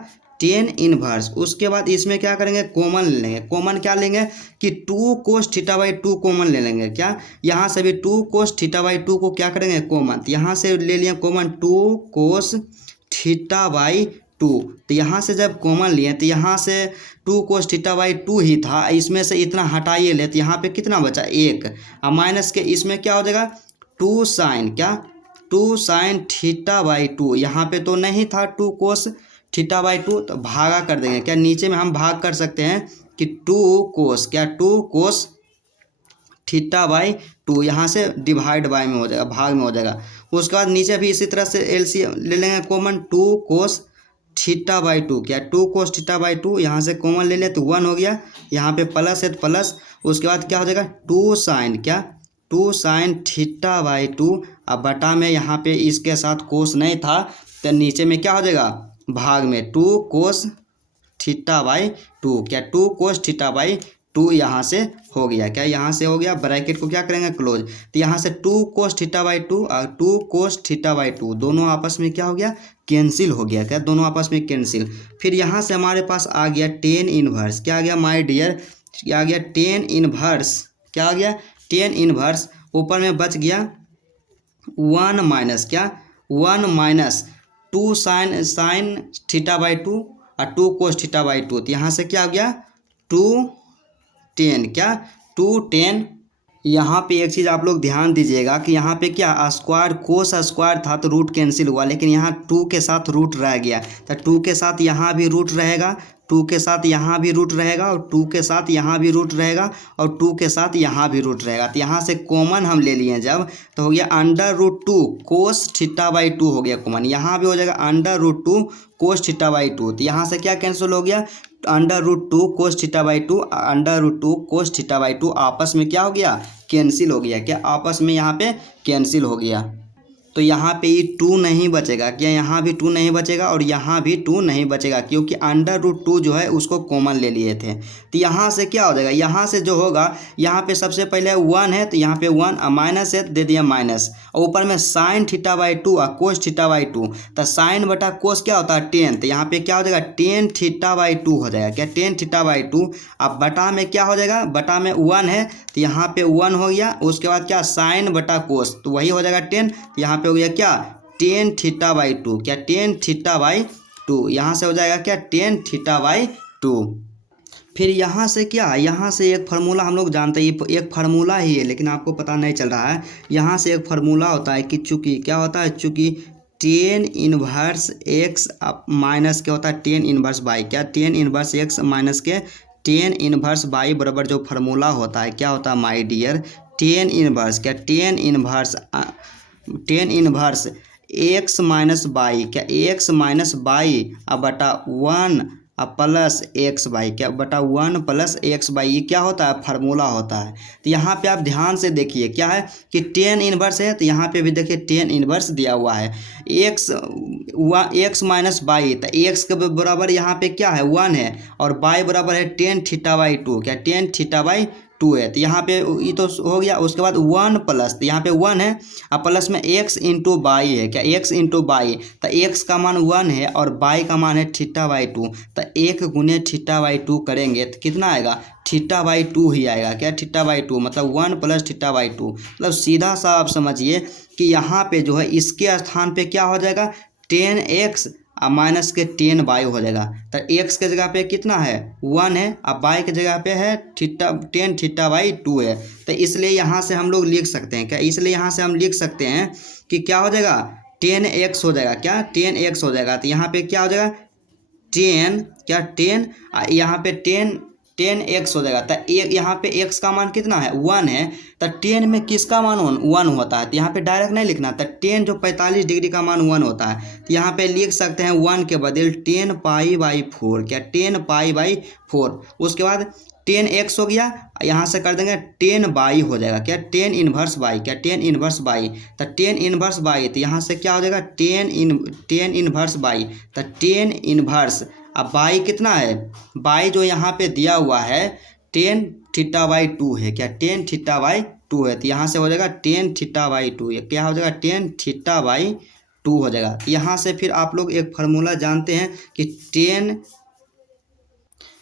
टेन इनवर्स। उसके बाद इसमें क्या करेंगे, कॉमन ले लेंगे। कॉमन क्या लेंगे कि 2 कोस थीटा बाई 2 कॉमन ले लेंगे। क्या यहाँ से भी 2 कोस थीटा बाई 2 को क्या करेंगे, कॉमन। तो यहाँ से ले लिया कॉमन 2 कोस थीटा बाई 2। तो यहाँ से जब कॉमन लिए तो यहाँ से 2 कोस थीटा बाई 2 ही था, इसमें से इतना हटाइए ले तो यहाँ पे कितना बचा 1। अब माइनस के इसमें क्या हो जाएगा 2 साइन, क्या 2 साइन थीटा बाई 2। यहाँ पे तो नहीं था 2 कोस थीटा बाई 2, तो भागा कर देंगे। क्या नीचे में हम भाग कर सकते हैं कि 2 कोस, क्या 2 कोस थीटा बाई 2, यहाँ से डिवाइड बाई में हो जाएगा, भाग में हो जाएगा। उसके बाद नीचे भी इसी तरह से एलसीएम ले लेंगे कॉमन 2 कोस थीटा बाई 2। क्या 2 कोस थीटा बाई 2 यहाँ से कॉमन ले ले तो 1 हो गया, यहाँ पे प्लस है तो प्लस। उसके बाद क्या हो जाएगा 2 साइन, क्या 2 साइन थीटा बाई 2। अब बटा में यहाँ पे इसके साथ कोस नहीं था तो नीचे में क्या हो जाएगा भाग में 2 कोस थीटा बाई 2। क्या 2 कोस थीटा बाई 2 यहाँ से हो गया। क्या यहाँ से हो गया, ब्रैकेट को क्या करेंगे क्लोज। तो यहाँ से 2 कोस थीटा बाई 2 और 2 कोस थीटा बाई 2 दोनों आपस में क्या हो गया, कैंसिल हो गया। क्या दोनों आपस में कैंसिल। फिर यहाँ से हमारे पास आ गया टेन इनवर्स। क्या आ गया माय डियर, क्या आ गया टेन इनवर्स। क्या आ गया टेन इनवर्स। ऊपर में बच गया 1 माइनस, क्या 1 माइनस 2 साइन थीटा बाई 2 और 2 कोस थीटा बाई 2। तो यहाँ से क्या हो गया 2 10, क्या 2 10। यहाँ पे एक चीज़ आप लोग ध्यान दीजिएगा कि यहाँ पे क्या स्क्वायर कोस स्क्वायर था तो रूट कैंसिल हुआ, लेकिन यहाँ 2 के साथ रूट रह गया। तो 2 के साथ यहाँ भी रूट रहेगा, 2 के साथ यहाँ भी रूट रहेगा और 2 के साथ यहाँ भी रूट रहेगा और 2 के साथ यहाँ भी रूट रहेगा। तो यहाँ से कॉमन हम ले लिए जब तो हो गया under root 2 cos theta by 2 हो गया कॉमन। यहाँ भी हो जाएगा under root 2 cos theta by 2। तो यहाँ से क्या कैंसिल हो गया under root 2 cos theta by 2 under root 2 cos theta by 2 आपस में क्या हो गया कैंसिल हो गया। क्या आपस में यहाँ पे कैंसिल हो गया। तो यहाँ पे ये 2 नहीं बचेगा। क्या यहाँ भी 2 नहीं बचेगा और यहाँ भी 2 नहीं बचेगा, क्योंकि अंडर रूट 2 जो है उसको कॉमन ले लिए थे। तो यहाँ से क्या हो जाएगा, यहाँ से जो होगा यहाँ पे सबसे पहले 1 है तो यहाँ पे 1 माइनस है तो दे दिया माइनस, और ऊपर में साइन थीटा बाई 2 और कोस थीटा बाई 2। तो साइन बटा कोस क्या होता है 10, तो यहाँ पे क्या हो जाएगा 10 थीटा बाई 2 हो जाएगा। क्या 10 थीटा बाई 2। अब बटा में क्या हो जाएगा, बटा में 1 है तो यहाँ पे 1 हो गया। उसके बाद क्या साइन बटा कोस तो वही हो जाएगा 10। यहाँ पे हो गया क्या 10 थीटा बाई 2। क्या 10 थीटा बाई 2 यहाँ से हो जाएगा क्या 10 थीटा बाई 2। फिर यहाँ से क्या, यहाँ से एक फार्मूला हम लोग जानते हैं, एक फार्मूला ही है लेकिन आपको पता नहीं चल रहा है। यहाँ से एक फार्मूला होता है कि चूँकि क्या होता है, चूँकि टेन इनवर्स एक्स माइनस क्या होता है 10 इनवर्स बाई। क्या 10 इनवर्स एक्स माइनस के 10 इनवर्स बाई बराबर जो फार्मूला होता है क्या होता है माय डियर 10 इनवर्स। क्या 10 इनवर्स एक्स माइनस बाई, क्या एक्स माइनस बाई अब बटा 1 अब प्लस एक्स बाई, क्या बटा 1 प्लस एक्स बाई, ये क्या होता है फार्मूला होता है। तो यहाँ पे आप ध्यान से देखिए क्या है कि 10 इनवर्स है तो यहाँ पे भी देखिए 10 इनवर्स दिया हुआ है। एक्स माइनस बाई तो एक्स के बराबर यहाँ पे क्या है 1 है और बाई बराबर है 10 थीटा बाई 2। क्या 10 थीटा बाई 2 है तो यहाँ पे ये तो हो गया। उसके बाद 1 प्लस तो यहाँ पे 1 है और प्लस में x इंटू बाई है। क्या x इंटू बाई तो x का मान 1 है और बाई का मान है थीटा बाई 2। तो 1 गुने थीटा बाई 2 करेंगे तो कितना आएगा थीटा बाई 2 ही आएगा। क्या थीटा बाई 2 मतलब 1 प्लस थीटा बाई 2। मतलब सीधा सा आप समझिए कि यहाँ पे जो है इसके स्थान पे क्या हो जाएगा 10x माइनस के 10 बाई हो जाएगा। तो x के जगह पे कितना है 1 है और बाई के जगह पे है 10 थीटा बाई 2 है। तो इसलिए यहाँ से हम लोग लिख सकते हैं क्या, इसलिए यहाँ से हम लिख सकते हैं कि क्या हो जाएगा 10x हो जाएगा। क्या 10x हो जाएगा। तो यहाँ पे क्या हो जाएगा 10, क्या 10 यहाँ पे 10x हो जाएगा। तो यहाँ पे x का मान कितना है 1 है तो 10 में किसका मान 1 होता है। तो यहाँ पे डायरेक्ट नहीं लिखना, तो 10 जो 45 डिग्री का मान 1 होता है तो यहाँ पे लिख सकते हैं 1 के बदल 10 पाई बाई 4। क्या 10 पाई बाई 4। उसके बाद 10x हो गया, यहाँ से कर देंगे 10 बाई हो जाएगा। क्या 10 इनवर्स बाई, क्या 10 इनवर्स बाई तो 10 इनवर्स बाई तो यहाँ से क्या हो जाएगा 10 इनवर्स बाई तो 10 इनवर्स। अब बाई कितना है, बाई जो यहाँ पे दिया हुआ है 10 थीटा बाई 2 है। क्या 10 थीटा बाई 2 है तो यहाँ से हो जाएगा 10 थीटा बाई 2। क्या हो जाएगा 10 थीटा बाई 2 हो जाएगा। यहाँ से फिर आप लोग एक फार्मूला जानते हैं कि टेन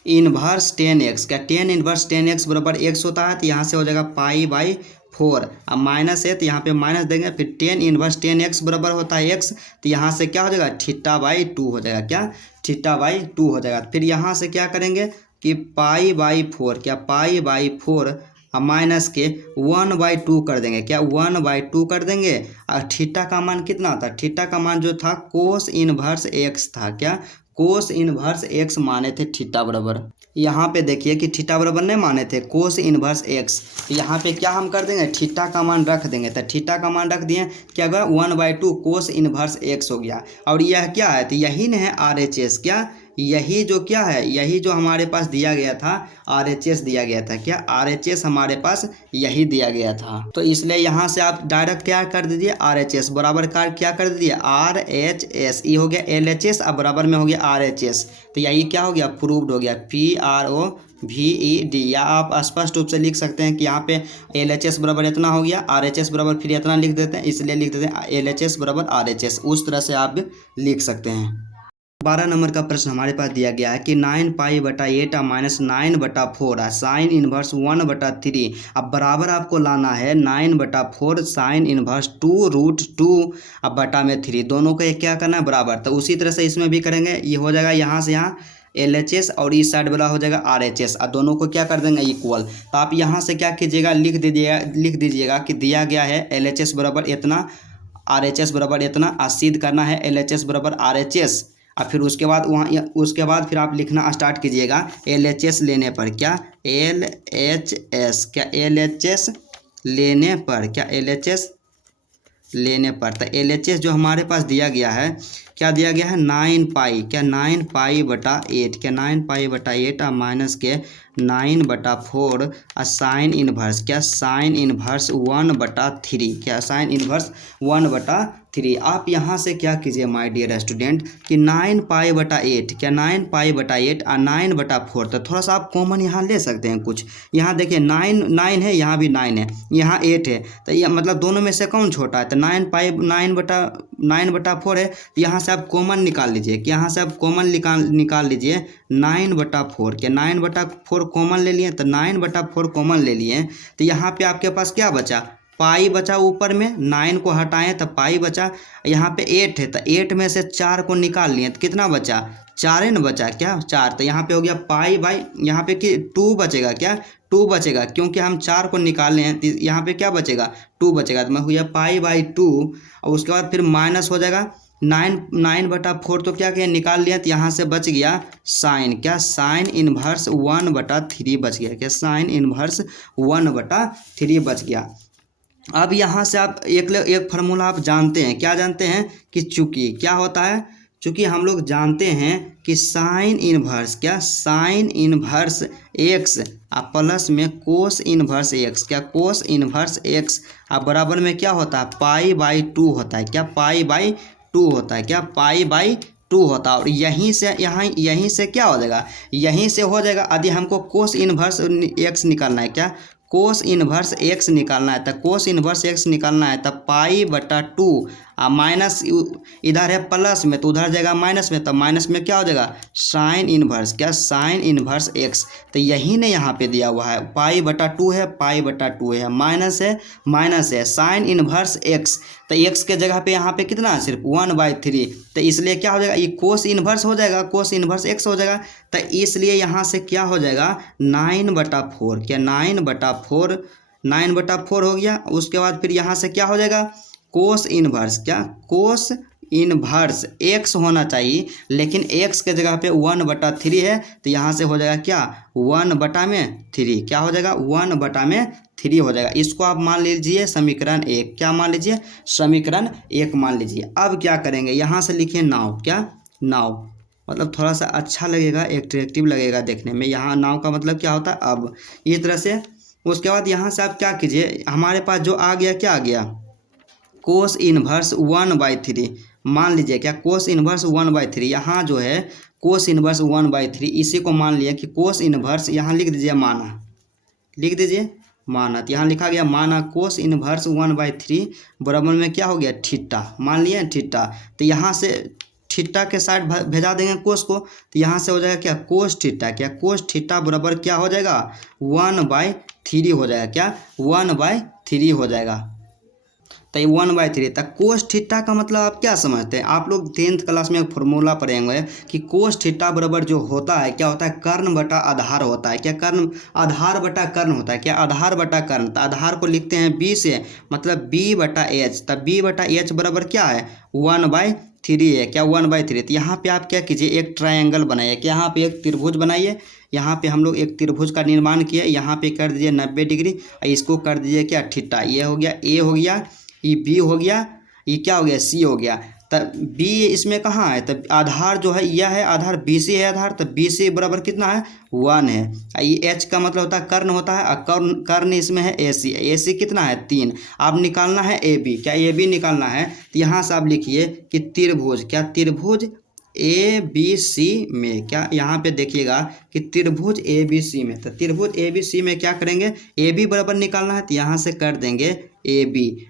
इनवर्स 10x, क्या टेन इनवर्स 10x बराबर x होता है, तो यहाँ से हो जाएगा π/4। अब माइनस है तो यहाँ पे माइनस देंगे, फिर टेन इनवर्स 10x बराबर होता है x, तो यहाँ से क्या हो जाएगा θ/2 हो जाएगा, क्या θ/2 हो जाएगा। फिर यहाँ से क्या करेंगे कि π/4, क्या π/4 अब माइनस के 1/2 कर देंगे, क्या 1/2 कर देंगे। और थीटा का मान कितना था, थीटा का मान जो था कोस इनवर्स x था, क्या कोस इनवर्स x माने थे थीटा बराबर। यहाँ पे देखिए कि थीटा बराबर नहीं माने थे, कोस इनवर्स x। यहाँ पे क्या हम कर देंगे, थीटा का मान रख देंगे, तो थीटा का मान रख दिए, क्या होगा 1/2 कोस इनवर्स x हो गया। और यह क्या है, तो यही न है RHS, क्या यही जो क्या है, यही जो हमारे पास दिया गया था RHS दिया गया था, क्या RHS हमारे पास यही दिया गया था। तो इसलिए यहाँ से आप डायरेक्ट क्या कर दीजिए, RHS बराबर क्या कर दीजिए RHS, ये हो गया LHS, अब बराबर में हो गया RHS। तो यही क्या हो गया, प्रूव्ड हो गया, PROVED। या आप स्पष्ट रूप से लिख सकते हैं कि यहाँ पे LHS बराबर इतना हो गया, RHS बराबर फिर इतना लिख देते हैं, इसलिए लिख देते हैं LHS बराबर RHS, उस तरह से आप लिख सकते हैं। 12 नंबर का प्रश्न हमारे पास दिया गया है कि 9π/8 माइनस 9/4 साइन इनवर्स 1/3। अब बराबर आपको लाना है 9/4 साइन इनवर्स 2√2 अब बटा में 3, दोनों को क्या करना है बराबर। तो उसी तरह से इसमें भी करेंगे, ये हो जाएगा यहाँ से यहाँ LHS और इस साइड वाला हो जाएगा RHS, और दोनों को क्या कर देंगे इक्वल। तो आप यहाँ से क्या कीजिएगा, लिख दीजिएगा कि दिया गया है LHS बराबर इतना, RHS बराबर इतना, और सिद्ध करना है LHS बराबर RHS। और फिर उसके बाद फिर आप लिखना स्टार्ट कीजिएगा LHS लेने पर, क्या LHS, क्या LHS लेने पर, क्या LHS लेने पर। तो LHS जो हमारे पास दिया गया है, क्या दिया गया है 9π, क्या 9π/8, क्या 9π/8 और माइनस के 9/4 और साइन इनवर्स, क्या साइन इनवर्स 1/3, क्या साइन इनवर्स 1/3। आप यहाँ से क्या कीजिए माय डियर स्टूडेंट कि 9π/8, क्या 9π/8 और 9/4, तो थोड़ा सा आप कॉमन यहाँ ले सकते हैं कुछ। यहाँ देखिए 9 है, यहाँ भी 9 है, यहाँ 8 है, तो ये मतलब दोनों में से कौन छोटा है, तो 9/4 है, तो यहाँ से आप कॉमन निकाल लीजिए, कि यहाँ से आप कॉमन निकाल लीजिए 9/4, क्या 9/4 कॉमन ले लिए, तो 9/4 कॉमन ले लिए, तो यहाँ पे आपके पास क्या बचा, पाई बचा, ऊपर में 9 को हटाएं तो पाई बचा, यहाँ पे 8 है, तो 8 में से 4 को निकाल लिए तो कितना बचा, 4 है ना बचा, क्या 4। तो यहाँ पे हो गया पाई बाई, यहाँ पे कि 2 बचेगा, क्या 2 बचेगा, क्योंकि हम 4 को निकाले हैं, तो यहाँ पे क्या बचेगा 2 बचेगा, तो मैं हो गया π/2। और उसके बाद फिर माइनस हो जाएगा 9/4, तो क्या किया निकाल लिया, तो यहाँ से बच गया साइन, क्या साइन इनवर्स 1/3 बच गया, क्या साइन इनवर्स 1/3 बच गया। अब यहाँ से आप एक फार्मूला आप जानते हैं, क्या जानते हैं कि चूंकि क्या होता है, चूंकि हम लोग जानते हैं कि साइन इनवर्स, क्या साइन इनवर्स x प्लस में कोस इनवर्स x, क्या कोस इनवर्स x बराबर में क्या होता है π/2 होता है, क्या π/2 होता है, क्या π/2 होता है। और यहीं से क्या हो जाएगा, यहीं से हो जाएगा, यदि हमको कोस इनवर्स x निकालना है, क्या कोस इनवर्स x निकालना है, तो कोस इनवर्स x निकालना है, तब π/2 माइनस इधर है प्लस में, तो उधर जाएगा माइनस में, तब माइनस में क्या हो जाएगा साइन इनवर्स, क्या साइन इनवर्स x। तो यही ने यहाँ पे दिया हुआ है π/2 है, π/2 है, माइनस है साइन इनवर्स x, तो x के जगह पे यहाँ पे कितना है सिर्फ 1/3, तो इसलिए क्या हो जाएगा ये कोस इनवर्स हो जाएगा, कोस इनवर्स x हो जाएगा। तो इसलिए यहाँ से क्या हो जाएगा 9/4, क्या 9/4 हो गया। उसके बाद फिर यहाँ से क्या हो जाएगा कोस इनवर्स, क्या कोस इनवर्स x होना चाहिए, लेकिन x के जगह पे 1/3 है, तो यहाँ से हो जाएगा क्या 1/3, क्या हो जाएगा 1/3 हो जाएगा। इसको आप मान लीजिए समीकरण 1, क्या मान लीजिए समीकरण 1 मान लीजिए। अब क्या करेंगे, यहाँ से लिखिए नाव, क्या नाव मतलब थोड़ा सा अच्छा लगेगा, एट्रैक्टिव लगेगा देखने में। यहाँ नाव का मतलब क्या होता है अब इस तरह से। उसके बाद यहाँ से आप क्या कीजिए, हमारे पास जो आ गया, क्या आ गया कोस इनवर्स 1/3 मान लीजिए, क्या कोस इनवर्स 1/3, यहाँ जो है कोस इनवर्स 1/3, इसी को मान लिया कि कोस इनवर्स, यहाँ लिख दीजिए माना, लिख दीजिए माना, तो यहाँ लिखा गया माना कोस इनवर्स 1/3 बराबर में क्या हो गया थीटा, मान लिया थीटा। तो यहाँ से थीटा के साइड भेजा देंगे कोस को, तो यहाँ से हो जाएगा क्या कोस थीटा, क्या कोस थीटा बराबर क्या हो जाएगा 1/3 हो जाएगा, क्या 1/3 हो जाएगा। तो ये 1/3 तक कोस थीटा का मतलब आप क्या समझते हैं, आप लोग 10th क्लास में एक फॉर्मूला पढ़े होंगे कि कोस थीटा बराबर जो होता है क्या होता है कर्ण बटा आधार होता है, क्या कर्ण आधार बटा कर्ण होता है, क्या आधार बटा कर्ण। तो आधार को लिखते हैं b से, मतलब b/h, तब b/h बराबर क्या है 1/3 है, क्या 1/3। तो यहाँ पे आप क्या कीजिए एक ट्रायंगल बनाइए, कि यहाँ पे एक त्रिभुज बनाइए, यहाँ पे हम लोग एक त्रिभुज का निर्माण किए, यहाँ पे कर दीजिए 90 डिग्री, इसको कर दीजिए क्या थीटा, ये हो गया a हो गया, ये बी हो गया, ये क्या हो गया सी हो गया। तब बी इसमें कहाँ है, तब आधार जो है यह है आधार, बी सी है आधार, तब बी सी बराबर कितना है 1 है। ये एच का मतलब होता है कर्ण होता है, और कर्ण इसमें है ए सी कितना है 3। अब निकालना है ए बी, क्या ए बी निकालना है, तो यहाँ से आप लिखिए कि त्रिभुज, क्या त्रिभुज ए बी सी में, क्या यहाँ पे देखिएगा कि त्रिभुज ए बी सी में, तो त्रिभुज ए बी सी में क्या करेंगे ए बी बराबर निकालना है, तो यहाँ से कर देंगे ए बी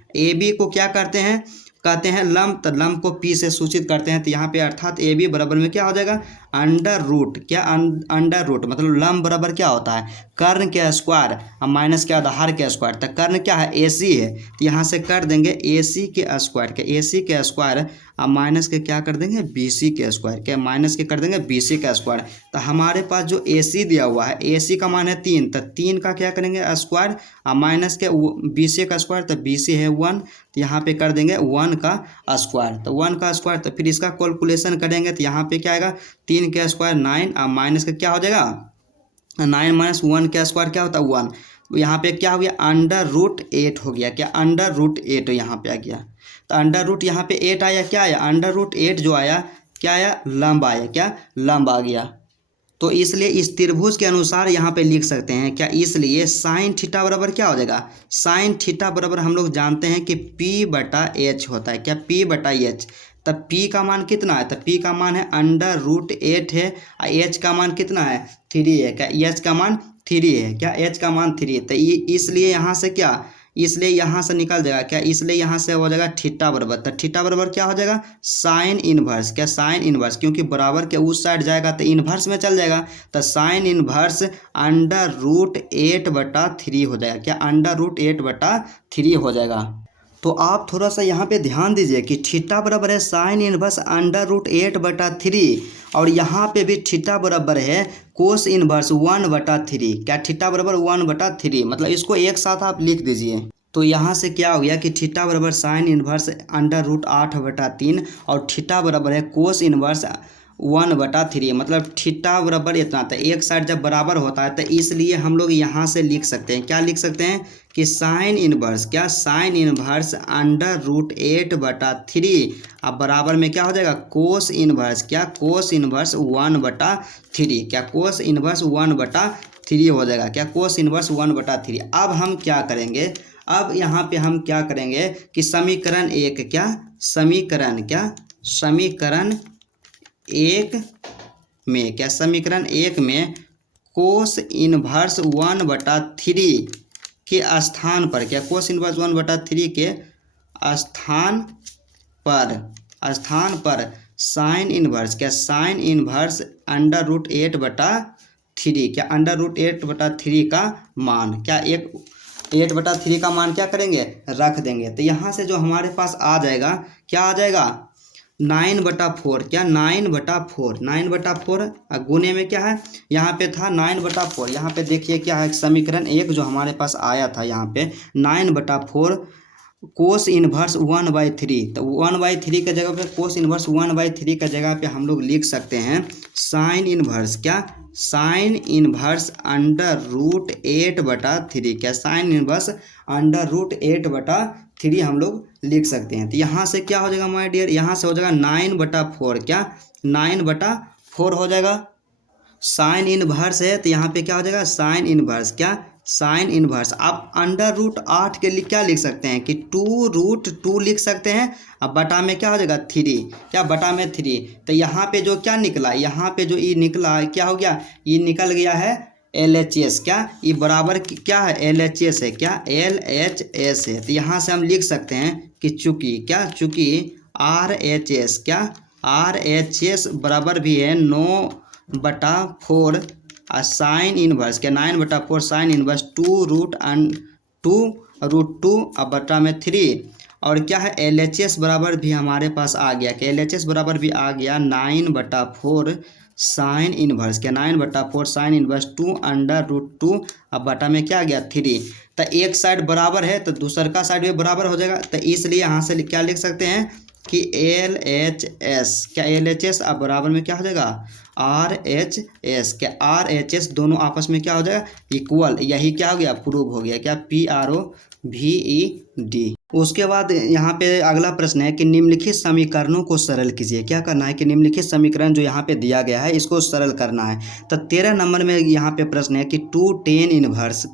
को क्या करते हैं कहते हैं लंब, तो लंब को पी से सूचित करते हैं, तो यहाँ पे अर्थात ए बी बराबर में क्या हो जाएगा अंडर रूट, क्या अंडर रूट मतलब लंब बराबर क्या होता है कर्ण के स्क्वायर और माइनस के आधार के स्क्वायर। तो कर्ण क्या है ए सी है, तो यहाँ से कर देंगे ए सी के स्क्वायर, के ए सी के स्क्वायर और माइनस के क्या कर देंगे बी सी के स्क्वायर, के माइनस के कर देंगे बी सी का स्क्वायर। तो हमारे पास जो ए सी दिया हुआ है ए सी का मान है 3, तो 3 का क्या करेंगे स्क्वायर और माइनस के बी सी का स्क्वायर, तो बी सी है 1, तो यहाँ पे कर देंगे 1 का स्क्वायर, तो 1 का स्क्वायर। तो फिर इसका कैलकुलेशन करेंगे तो यहाँ पे क्या आएगा 3 के स्क्वायर 9 और माइनस का क्या हो जाएगा 9 माइनस 1 का स्क्वायर क्या होता है 1। यहाँ पे क्या हो गया अंडर रूट 8 हो गया, क्या अंडर रूट 8 यहाँ पे आ गया। तो अंडर रूट यहाँ पे 8 आया, क्या आया अंडर रूट 8 जो आया क्या आया लंब आया, क्या लंब आ गया। तो इसलिए इस त्रिभुज के अनुसार यहाँ पे लिख सकते हैं क्या, इसलिए साइन थीटा बराबर क्या हो जाएगा साइन थीटा बराबर हम लोग जानते हैं कि p/h होता है, क्या p/h। तब p का मान कितना है, तब p का मान है अंडर रूट 8 है और h का मान कितना है 3 है, क्या h का मान 3 है, क्या h का मान 3 है। तो इसलिए यहाँ से क्या, इसलिए यहाँ से निकल जाएगा क्या, इसलिए यहाँ से हो जाएगा थीटा बराबर, तो थीटा बराबर क्या हो जाएगा साइन इनवर्स, क्या साइन इनवर्स, क्योंकि बराबर के उस साइड जाएगा तो इनवर्स में चल जाएगा, तो साइन इनवर्स अंडर रूट 8/3 हो जाएगा, क्या अंडर रूट 8/3 हो जाएगा। तो आप थोड़ा सा यहाँ पे ध्यान दीजिए कि थीटा बराबर है साइन इनवर्स अंडर रूट 8/3 और यहाँ पे भी थीटा बराबर है कोस इनवर्स 1/3, क्या थीटा बराबर 1/3, मतलब इसको एक साथ आप लिख दीजिए। तो यहाँ से क्या हो गया कि थीटा बराबर साइन इनवर्स अंडर रूट 8/3 और थीटा बराबर है कोस इनवर्स 1/3, मतलब थीटा बराबर इतना था। एक साइड जब बराबर होता है तो इसलिए हम लोग यहाँ से लिख सकते हैं, क्या लिख सकते हैं कि साइन इनवर्स, क्या साइन इनवर्स अंडर रूट 8/3 अब बराबर में क्या हो जाएगा कोस इनवर्स, क्या कोस इनवर्स 1/3, क्या कोस इनवर्स 1/3 हो जाएगा, क्या कोस इनवर्स 1/3। अब हम क्या करेंगे, अब यहाँ पे हम क्या करेंगे कि समीकरण 1 क्या समीकरण 1 में, क्या समीकरण 1 में कोस इनवर्स 1/3 के स्थान पर, क्या कोस इनवर्स 1/3 के स्थान पर साइन इनवर्स, क्या साइन इनवर्स अंडर रूट 8/3, क्या अंडर रूट 8/3 का मान, क्या 8/3 का मान क्या करेंगे रख देंगे। तो यहाँ से जो हमारे पास आ जाएगा क्या आ जाएगा 9/4, क्या 9/4 गुने में क्या है यहाँ पे था 9/4, यहाँ पे देखिए क्या है समीकरण 1 जो हमारे पास आया था यहाँ पे 9/4 कोस इनवर्स 1/3, तो 1/3 के जगह पे कोस इनवर्स 1/3 के जगह पे हम लोग लिख सकते हैं साइन इनवर्स, क्या साइन इनवर्स अंडर रूट 8/3, क्या साइन इनवर्स अंडर रूट 8/3 हम लोग लिख सकते हैं। तो यहाँ से क्या हो जाएगा माय डियर, यहाँ से हो जाएगा 9/4, क्या 9/4 हो जाएगा। साइन इनवर्स है तो यहाँ पे क्या हो जाएगा साइन इनवर्स, क्या साइन इनवर्स। आप अंडर रूट 8 के लिए क्या लिख सकते हैं कि 2√2 लिख सकते हैं, अब बटा में क्या हो जाएगा 3, क्या बटा में 3। तो यहाँ पे जो क्या निकला, यहाँ पे जो ये निकला क्या हो गया, ये निकल गया है LHS क्या ये बराबर क्या है LHS है क्या LHS है। तो यहाँ से हम लिख सकते हैं कि चूंकि क्या चूंकि RHS क्या RHS बराबर भी है 9/4 साइन इनवर्स क्या 9/4 साइन इनवर्स 2√2/3 और क्या है LHS बराबर भी हमारे पास आ गया कि LHS बराबर भी आ गया 9/4 साइन इनवर्स क्या 9/4 साइन इनवर्स 2√2 अब बटा में क्या आ गया 3। तो एक साइड बराबर है तो दूसर का साइड भी बराबर हो जाएगा। तो इसलिए यहाँ से क्या लिख सकते हैं कि LHS क्या LHS अब बराबर में क्या हो जाएगा RHS क्या RHS दोनों आपस में क्या हो जाएगा इक्वल। यही क्या हो गया प्रूव हो गया क्या PROVED। उसके बाद यहाँ पे अगला प्रश्न है कि निम्नलिखित समीकरणों को सरल कीजिए। क्या करना है कि निम्नलिखित समीकरण जो यहाँ पे दिया गया है इसको सरल करना है। तो 13 नंबर में यहाँ पे प्रश्न है कि 2 tan इनवर्स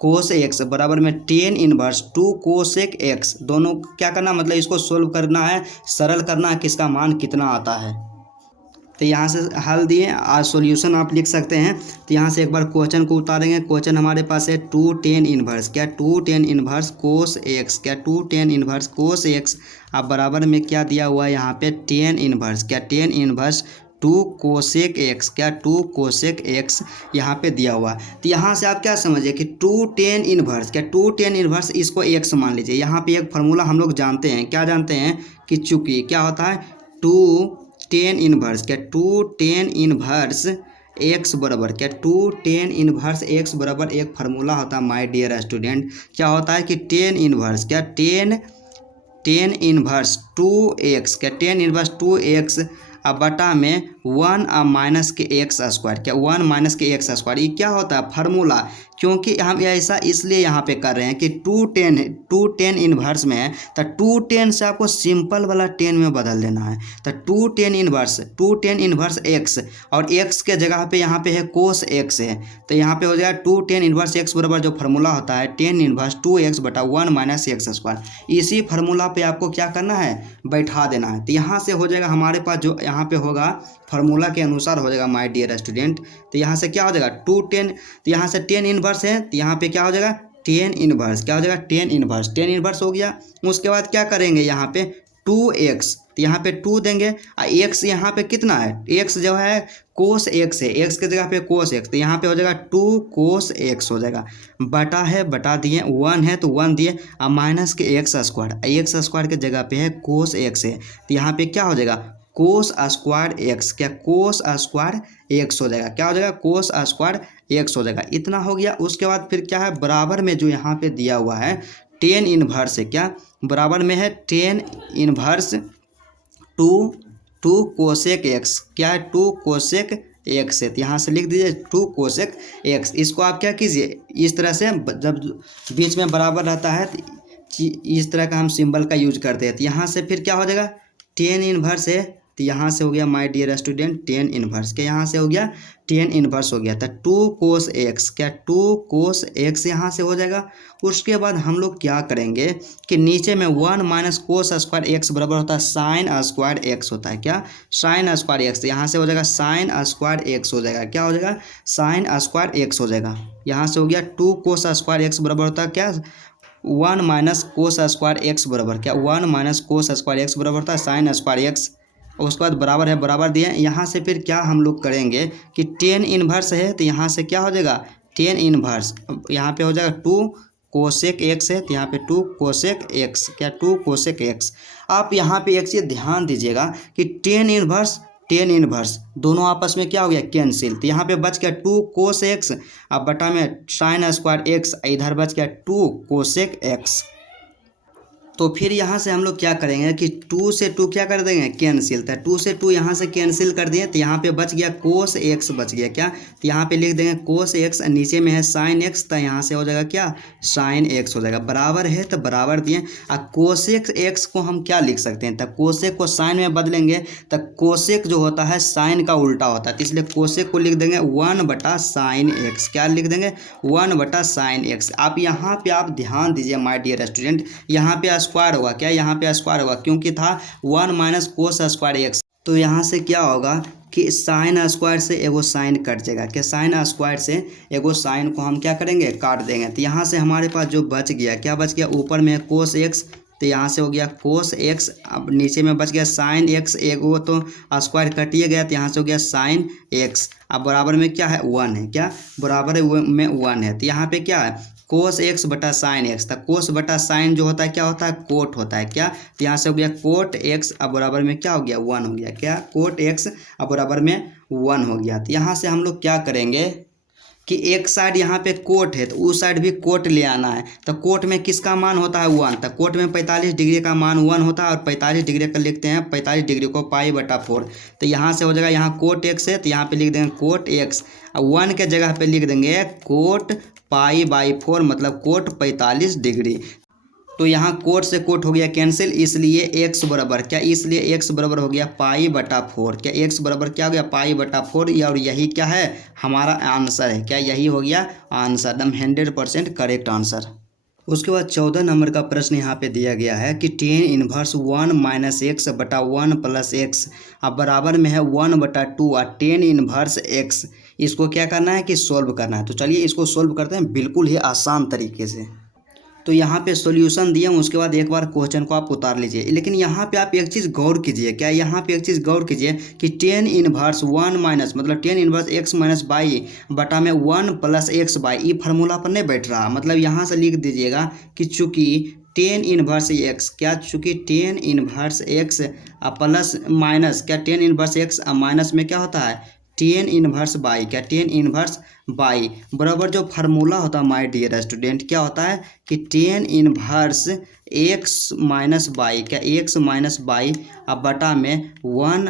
कोस एक्स बराबर में tan इनवर्स 2 कोसेक एक्स दोनों क्या करना मतलब इसको सोल्व करना है सरल करना है किसका मान कितना आता है। तो यहाँ से हल दिए आज सॉल्यूशन आप लिख सकते हैं। तो यहाँ से एक बार क्वेश्चन को उतारेंगे। क्वेश्चन हमारे पास है 2 tan इनवर्स क्या 2 tan इनवर्स कोस एक्स क्या 2 tan इनवर्स कोस एक्स अब बराबर में क्या दिया हुआ है यहाँ पे tan इनवर्स क्या tan इनवर्स 2 कोसेक एक्स क्या 2 कोसेक एक्स यहाँ पे दिया हुआ। तो यहाँ से आप क्या समझिए कि 2 tan इनवर्स क्या 2 tan इनवर्स इसको एक्स मान लीजिए। यहाँ पे एक फार्मूला हम लोग जानते हैं क्या जानते हैं कि चूंकि क्या होता है 2 tan इनवर्स क्या 2 tan इनवर्स एक्स बराबर क्या 2 tan इनवर्स एक्स बराबर एक फार्मूला होता है माय डियर स्टूडेंट क्या होता है कि tan इनवर्स क्या tan इनवर्स 2x क्या tan इनवर्स 2x अब बटा में 1 माइनस के एक्स स्क्वायर क्या 1 माइनस के एक्स स्क्वायर ये क्या होता है फार्मूला। क्योंकि हम ऐसा इसलिए यहाँ पे कर रहे हैं कि 2 tan इनवर्स में है तो 2 tan से आपको सिंपल वाला 10 में बदल देना है। तो 2 tan इनवर्स एक्स और x के जगह पे यहाँ पे है कोस एक्स है तो यहाँ पे हो जाएगा 2 tan इनवर्स एक्स बराबर जो फार्मूला होता है tan इनवर्स 2x बटा 1 माइनस एक्स स्क्वायर। इसी फार्मूला पे आपको क्या करना है बैठा देना है। तो यहाँ से हो जाएगा हमारे पास जो यहाँ पे होगा फार्मूला के अनुसार हो जाएगा माय डियर स्टूडेंट। तो यहाँ से क्या हो जाएगा 2 tan तो यहाँ से tan इनवर्स है तो यहाँ पे क्या हो जाएगा tan इनवर्स क्या हो जाएगा tan इनवर्स हो गया। उसके बाद क्या करेंगे यहाँ पे 2x तो यहाँ पे 2 देंगे और x यहाँ पे कितना है x जो है कोस x है x के जगह पे कोस x तो यहाँ पे हो जाएगा 2 कोस x हो जाएगा बटा है बटा दिए 1 है तो 1 दिए और माइनस के एक्स स्क्वायर के जगह पे है कोस x है तो यहाँ पे क्या हो जाएगा कोस स्क्वायर एक्स क्या कोस स्क्वायर एक्स हो जाएगा क्या हो जाएगा कोस स्क्वायर एक्स हो जाएगा इतना हो गया। उसके बाद फिर क्या है बराबर में जो यहाँ पे दिया हुआ है tan इनवर्स है क्या बराबर में है tan इनवर्स 2 कोसेक एक्स क्या है 2 कोसेक एक्स है तो यहाँ से लिख दीजिए 2 कोसेक एक्स। इसको आप क्या कीजिए इस तरह से जब बीच में बराबर रहता है तो इस तरह का हम सिंबल का यूज करते हैं। तो यहाँ से फिर क्या हो जाएगा tan इनवर्स है तो यहाँ से हो गया my dear student tan inverse के यहाँ से हो गया tan इनवर्स हो गया तो 2 कोस एक्स क्या 2 कोस एक्स यहाँ से हो जाएगा। उसके बाद हम लोग क्या करेंगे कि नीचे में 1 माइनस कोस स्क्वायर एक्स बराबर होता है साइन स्क्वायर एक्स होता है क्या साइन स्क्वायर एक्स यहाँ से हो जाएगा साइन स्क्वायर एक्स हो जाएगा क्या हो जाएगा साइन स्क्वायर एक्स हो जाएगा। यहाँ से हो गया 2 कोस स्क्वायर एक्स बराबर होता है क्या 1 माइनस कोस स्क्वायर एक्स बराबर क्या 1 माइनस कोस स्क्वायर एक्स बराबर होता है साइन स्क्वायर एक्स। उसके बाद बराबर है बराबर दिए। यहाँ से फिर क्या हम लोग करेंगे कि tan इनवर्स है तो यहाँ से क्या हो जाएगा tan इनवर्स यहाँ पे हो जाएगा 2 कोसेक एक्स है तो यहाँ पे 2 कोसेक एक्स क्या 2 कोसेक एक्स। आप यहाँ पे एक चीज़ ध्यान दीजिएगा कि tan इनवर्स दोनों आपस में क्या हो गया कैंसिल तो यहाँ पे बच गया 2 कोस एक्स अब बटा में साइन स्क्वायर एक्स इधर बच गया 2 कोसेक एक्स। तो फिर यहाँ से हम लोग क्या करेंगे कि 2 से 2 क्या कर देंगे कैंसिल तो 2 से 2 यहाँ से कैंसिल कर दिए तो यहाँ पे बच गया कोस एक्स बच गया क्या तो यहाँ पे लिख देंगे कोस एक्स नीचे में है साइन एक्स तो यहाँ से हो जाएगा क्या साइन एक्स हो जाएगा बराबर है तो बराबर दिए। और कोसेक एक्स को हम क्या लिख सकते हैं तो कोसेक को साइन में बदलेंगे तो कोसेक जो होता है साइन का उल्टा होता है तो इसलिए कोसेक को लिख देंगे 1 बटा साइन एक्स क्या लिख देंगे 1 बटा साइन एक्स। आप यहाँ पे आप ध्यान दीजिए माय डियर स्टूडेंट यहाँ पे स्क्वायर होगा क्या यहाँ पे स्क्वायर होगा क्योंकि था 1 माइनस कोस स्क्वायर एक्स तो यहाँ से क्या होगा कि साइन स्क्वायर से एगो साइन कट जाएगा, क्या साइन स्क्वायर से एगो साइन को हम क्या करेंगे, काट देंगे। तो यहाँ से हमारे पास जो बच गया, क्या बच गया, ऊपर में कोस एक्स, तो यहाँ से हो गया कोस एक्स, अब नीचे में बच गया साइन एक्स, एगो तो स्क्वायर कटिए गया, तो यहाँ से हो गया साइन एक्स। अब बराबर में क्या है, 1 है, क्या बराबर में 1 है। तो यहाँ पे क्या है, कोस एक्स बटा साइन एक्स, था कोस बटा साइन जो होता है क्या होता है, कोट होता है, क्या। तो यहाँ से हो गया कोट एक्स, अब बराबर में क्या हो गया, 1 हो गया, क्या कोट एक्स, अब बराबर में 1 हो गया। तो यहाँ से हम लोग क्या करेंगे कि एक साइड यहाँ पे कोट है तो उस साइड भी कोट ले आना है। तो कोट में किसका मान होता है, 1। तो कोट में 45 डिग्री का मान 1 होता है, और 45 डिग्री का लिखते हैं 45 डिग्री को पाई बटा 4। तो यहाँ से हो जाएगा, यहाँ कोट एक्स है तो यहाँ पे लिख देंगे कोट एक्स, और 1 के जगह पे लिख देंगे कोट पाई बाई 4, मतलब कोट 45 डिग्री। तो यहाँ कोट से कोट हो गया कैंसिल, इसलिए x बराबर क्या, इसलिए x बराबर हो गया पाई बटा 4, क्या x बराबर क्या हो गया, पाई बटा 4। और यही क्या है, हमारा आंसर है, क्या यही हो गया आंसर, एकदम 100% करेक्ट आंसर। उसके बाद 14 नंबर का प्रश्न यहाँ पे दिया गया है कि tan इनवर्स 1 माइनस एक्स बटा 1 प्लस एक्स, अब बराबर में है 1 बटा 2, और tan इनवर्स x, इसको क्या करना है कि सोल्व करना है। तो चलिए इसको सोल्व करते हैं बिल्कुल ही आसान तरीके से। तो यहाँ पे सॉल्यूशन दिए, उसके बाद एक बार क्वेश्चन को आप उतार लीजिए। लेकिन यहाँ पे आप एक चीज़ गौर कीजिए, क्या यहाँ पे एक चीज़ गौर कीजिए कि tan इनवर्स 1 माइनस, मतलब tan inverse x minus by बटा में 1 प्लस एक्स बाई, ये फार्मूला पर नहीं बैठ रहा। मतलब यहाँ से लिख दीजिएगा कि चूँकि tan इनवर्स x, क्या चूँकि tan inverse x plus minus, क्या tan इनवर्स x माइनस में क्या होता है tan इनवर्स बाई, क्या tan इनवर्स बाई बराबर जो फार्मूला होता है माय डियर स्टूडेंट, क्या होता है कि tan inverse x minus by, क्या x माइनस बाई अब बटा में 1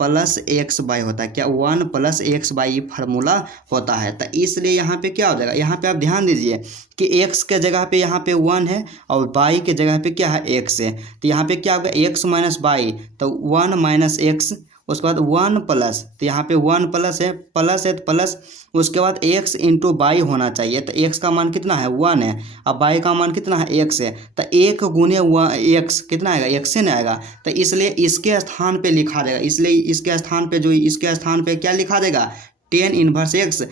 प्लस एक्स बाई होता है, क्या 1 प्लस एक्स बाई फार्मूला होता है। तो इसलिए यहाँ पे क्या हो जाएगा, यहाँ पे आप ध्यान दीजिए कि x के जगह पे यहाँ पे 1 है और बाई के जगह पे क्या है, x है। तो यहाँ पे क्या होगा, x माइनस बाई, तो 1 माइनस एक्स, उसके बाद 1 प्लस, तो यहाँ पे 1 प्लस है तो प्लस, उसके बाद x इंटू बाई होना चाहिए। तो x का मान कितना है, 1 है, अब बाई का मान कितना है, x है। तो 1 गुने x कितना आएगा, x से आएगा। तो इसलिए इसके स्थान पे लिखा जाएगा, इसलिए इसके स्थान पे, जो इसके स्थान पे क्या लिखा देगा, tan inverse x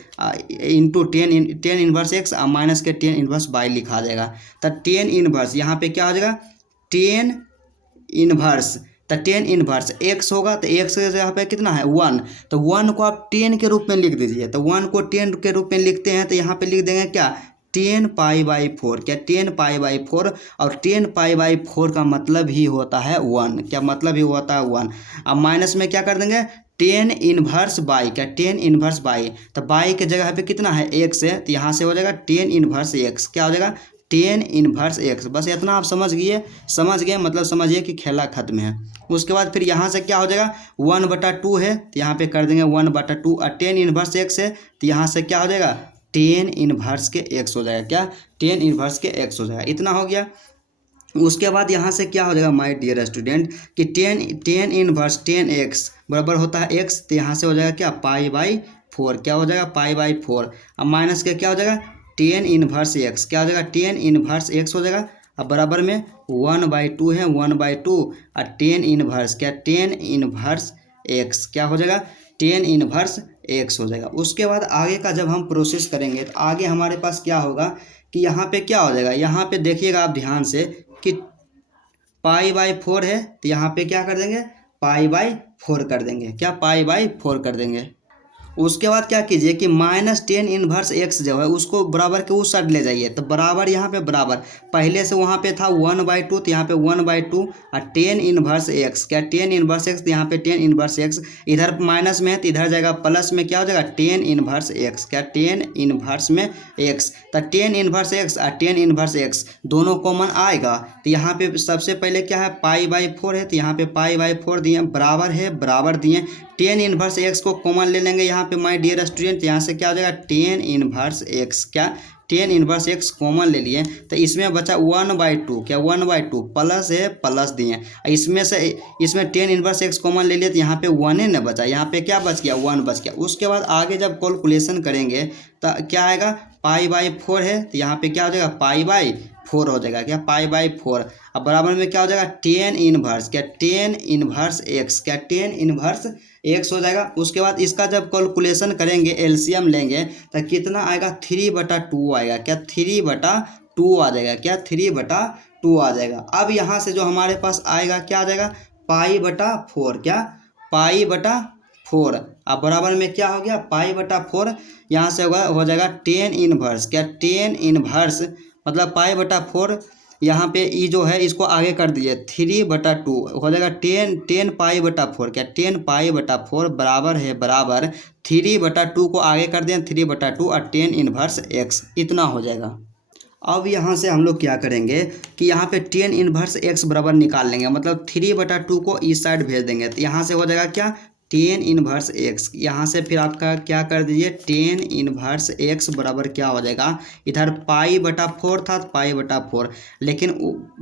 into tan inverse x minus के tan इनवर्स बाई लिखा जाएगा। तो tan इनवर्स यहाँ पे क्या हो जाएगा, tan इनवर्स, तो tan इनवर्स x होगा, तो x के जगह पे कितना है, 1। तो 1 को आप 10 के रूप में लिख दीजिए। तो 1 को 10 के रूप में लिखते हैं तो यहाँ पे लिख देंगे क्या, 10 पाई बाई 4, क्या 10 पाई बाई 4, और 10 पाई बाई 4 का मतलब ही होता है 1, क्या मतलब ही होता है 1। अब माइनस में क्या कर देंगे, tan इनवर्स बाई, क्या tan इनवर्स बाई, तो बाई के जगह पे कितना है, x है, तो यहाँ से हो जाएगा tan इनवर्स x, क्या हो जाएगा tan इनवर्स x। बस इतना आप समझ गए, मतलब समझिए कि खेला खत्म है। उसके बाद फिर यहाँ से क्या हो जाएगा, 1 बटा 2 है तो यहाँ पे कर देंगे 1 बटा 2, और tan इनवर्स x है तो यहाँ से क्या हो जाएगा, tan इनवर्स के x हो जाएगा, क्या tan इनवर्स के x हो जाएगा। इतना हो गया। उसके बाद यहाँ से क्या हो जाएगा माय डियर स्टूडेंट कि tan इनवर्स tan x बराबर होता है x, तो यहाँ से हो जाएगा क्या, पाई बाई 4, क्या हो जाएगा पाई बाई 4। अब माइनस के क्या हो जाएगा, tan इनवर्स x, क्या हो जाएगा tan इनवर्स x हो जाएगा। अब बराबर में 1/2 है, 1/2, और tan इनवर्स, क्या tan इनवर्स x, क्या हो जाएगा tan इनवर्स x हो जाएगा। उसके बाद आगे का जब हम प्रोसेस करेंगे तो आगे हमारे पास क्या होगा कि यहाँ पे क्या हो जाएगा, यहाँ पे देखिएगा आप ध्यान से कि पाई बाई 4 है तो यहाँ पे क्या कर देंगे, पाई बाई 4 कर देंगे, क्या पाई बाई 4 कर देंगे। उसके बाद क्या कीजिए कि माइनस tan इनवर्स x जो है उसको बराबर के उस साइड ले जाइए। तो बराबर यहाँ पे बराबर, पहले से वहाँ पे था 1/2, तो यहाँ पे 1/2, और tan इनवर्स x, क्या tan इनवर्स x, तो यहाँ पे tan इनवर्स x, इधर माइनस में है तो इधर जाएगा प्लस में, क्या हो जाएगा tan इनवर्स x, क्या tan इनवर्स में x। तो tan इनवर्स x और tan इनवर्स x दोनों कॉमन आएगा। तो यहाँ पे सबसे पहले क्या है, पाई बाई 4 है, तो यहाँ पे पाई बाई 4 दिए, बराबर है बराबर दिए, tan इनवर्स x को कॉमन ले लेंगे यहाँ पे माय डियर स्टूडेंट, यहाँ से क्या हो जाएगा tan इनवर्स x, क्या tan इनवर्स x कॉमन ले लिए, तो इसमें बचा 1/2, क्या 1/2 प्लस है प्लस दिए, इसमें से इसमें tan इनवर्स x कॉमन ले लिए तो यहाँ पे 1 ही न बचा, यहाँ पे क्या बच गया, 1 बच गया। उसके बाद आगे जब कैलकुलेशन करेंगे तो क्या आएगा, पाई बाई 4 है तो यहाँ पे क्या हो जाएगा, पाई बाई 4 हो जाएगा क्या, पाई/4। अब बराबर में क्या हो जाएगा, टेन इनवर्स क्या, टेन इनवर्स एक्स क्या, टेन इनवर्स एक्स हो जाएगा। उसके बाद इसका जब कैलकुलेशन करेंगे, एलसीएम लेंगे तो कितना आएगा, 3/2 आएगा क्या, 3/2 आ जाएगा क्या, 3/2 आ जाएगा। अब यहाँ से जो हमारे पास आएगा क्या आ जाएगा, पाई/4 क्या, पाई/4। अब बराबर में क्या हो गया, पाई/4। यहाँ से होगा हो जाएगा टेन इनवर्स क्या, टेन इनवर्स मतलब पाई/4। यहाँ पे ई जो है इसको आगे कर दिए, 3/2 हो जाएगा, टेन पाई/4 क्या, 10 पाई/4 बराबर है, बराबर 3/2 को आगे कर दिए 3/2 और टेन इनवर्स एक्स, इतना हो जाएगा। अब यहाँ से हम लोग क्या करेंगे कि यहाँ पे टेन इनवर्स एक्स बराबर निकाल लेंगे, मतलब 3/2 को इस साइड भेज देंगे। तो यहाँ से हो जाएगा क्या, टेन इनवर्स एक्स। यहाँ से फिर आपका क्या कर दीजिए, टेन इनवर्स एक्स बराबर क्या हो जाएगा, इधर पाई/4 था, पाई/4, लेकिन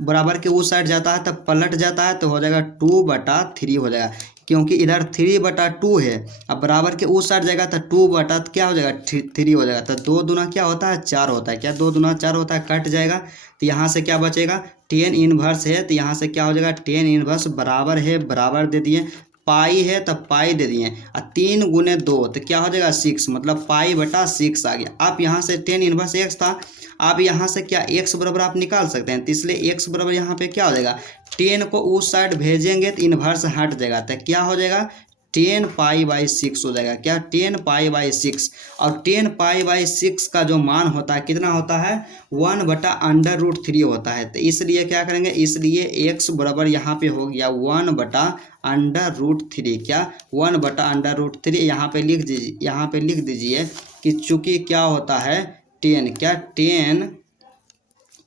बराबर के उस साइड जाता है तब पलट जाता है तो हो जाएगा 2/3 हो जाएगा, क्योंकि इधर 3/2 है। अब बराबर के उस साइड जाएगा तो 2 क्या हो जाएगा, 3 हो जाएगा। तो 2 दूना क्या होता है, 4 होता है क्या, 2 दूना 4 होता है, कट जाएगा। तो यहाँ से क्या बचेगा, टेन इनवर्स है तो यहाँ से क्या हो जाएगा, टेन इनवर्स बराबर है, बराबर दे दिए, पाई है तब पाई दे दिए, और 3 × 2 तो क्या हो जाएगा 6, मतलब पाई/6 आ गया। आप यहाँ से टेन इनवर्स एक्स था, आप यहाँ से क्या एक्स बराबर आप निकाल सकते हैं, तो इसलिए एक्स बराबर यहाँ पे क्या हो जाएगा, 10 को उस साइड भेजेंगे तो इन्वर्स हट जाएगा, तो क्या हो जाएगा 10 पाई/6 हो जाएगा क्या, 10 पाई/6। और 10 पाई/6 का जो मान होता है कितना होता है, 1/√3 होता है। तो इसलिए क्या करेंगे, इसलिए एक्स बराबर यहाँ पे हो गया 1/√3 क्या, 1/√3 यहाँ पे लिख दीजिए, यहाँ पे लिख दीजिए कि चूँकि क्या होता है 10 क्या, 10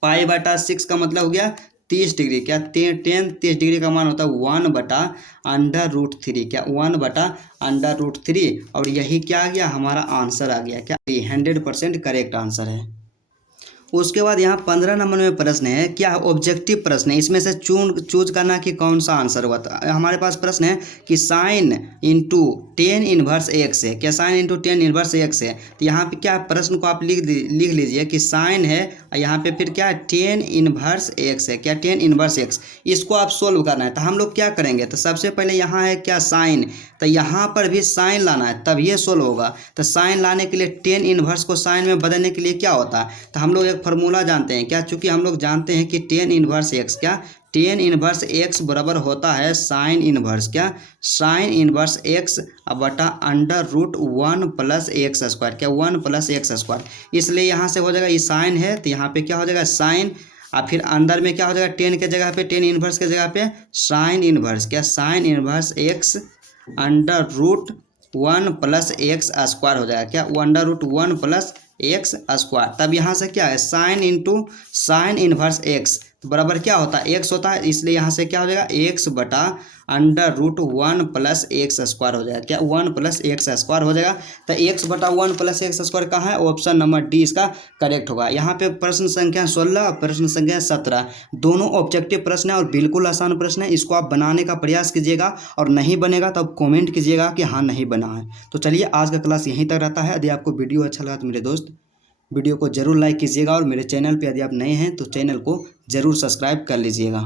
पाई/6 का मतलब हो गया 30 डिग्री क्या, 30 डिग्री का मान होता है 1/√3 क्या, 1/√3। और यही क्या आ गया, हमारा आंसर आ गया क्या, 100% करेक्ट आंसर है। उसके बाद यहाँ 15 नंबर में प्रश्न है, क्या ऑब्जेक्टिव प्रश्न है, इसमें से चूज करना कि कौन सा आंसर हुआ। तो हमारे पास प्रश्न है कि sine into tan inverse x है क्या, sine into tan inverse x है। तो यहाँ पे क्या प्रश्न को आप लिख लीजिए कि साइन है, यहाँ पे फिर क्या टेन इनवर्स एक्स है क्या, टेन इनवर्स एक्स, इसको आप सोल्व करना है। तो हम लोग क्या करेंगे, तो सबसे पहले यहाँ है क्या साइन, तो यहाँ पर भी साइन लाना है तब ये सोल्व होगा। तो साइन लाने के लिए टेन इनवर्स को साइन में बदलने के लिए क्या होता है, तो हम लोग एक फार्मूला जानते हैं क्या, चूंकि हम लोग जानते हैं कि टेन इनवर्स एक्स क्या, टेन इनवर्स एक्स बराबर होता है साइन इनवर्स क्या, साइन इनवर्स एक्स बटा √1 + x², क्या 1 + x²। इसलिए यहाँ से हो जाएगा, ये साइन है तो यहाँ पे क्या हो जाएगा साइन, और फिर अंदर में क्या हो जाएगा, टेन के जगह पे, टेन इनवर्स के जगह पे साइन इनवर्स क्या, साइन इनवर्स एक्स √1 + x² हो जाएगा क्या, √1 + x²। तब यहाँ से क्या है sine into sine inverse x बराबर क्या होता है, एक्स होता है, इसलिए यहाँ से क्या हो जाएगा x/√1 + x² हो जाएगा क्या, 1 + x² हो जाएगा। तो x/1 + x² कहाँ है, ऑप्शन नंबर डी इसका करेक्ट होगा। यहाँ पे प्रश्न संख्या 16 और प्रश्न संख्या 17 दोनों ऑब्जेक्टिव प्रश्न है और बिल्कुल आसान प्रश्न है। इसको आप बनाने का प्रयास कीजिएगा, और नहीं बनेगा तो आप कॉमेंट कीजिएगा कि हाँ नहीं बना है। तो चलिए आज का क्लास यहीं तक रहता है। यदि आपको वीडियो अच्छा लगा तो मेरे दोस्त वीडियो को जरूर लाइक कीजिएगा, और मेरे चैनल पे यदि आप नए हैं तो चैनल को जरूर सब्सक्राइब कर लीजिएगा।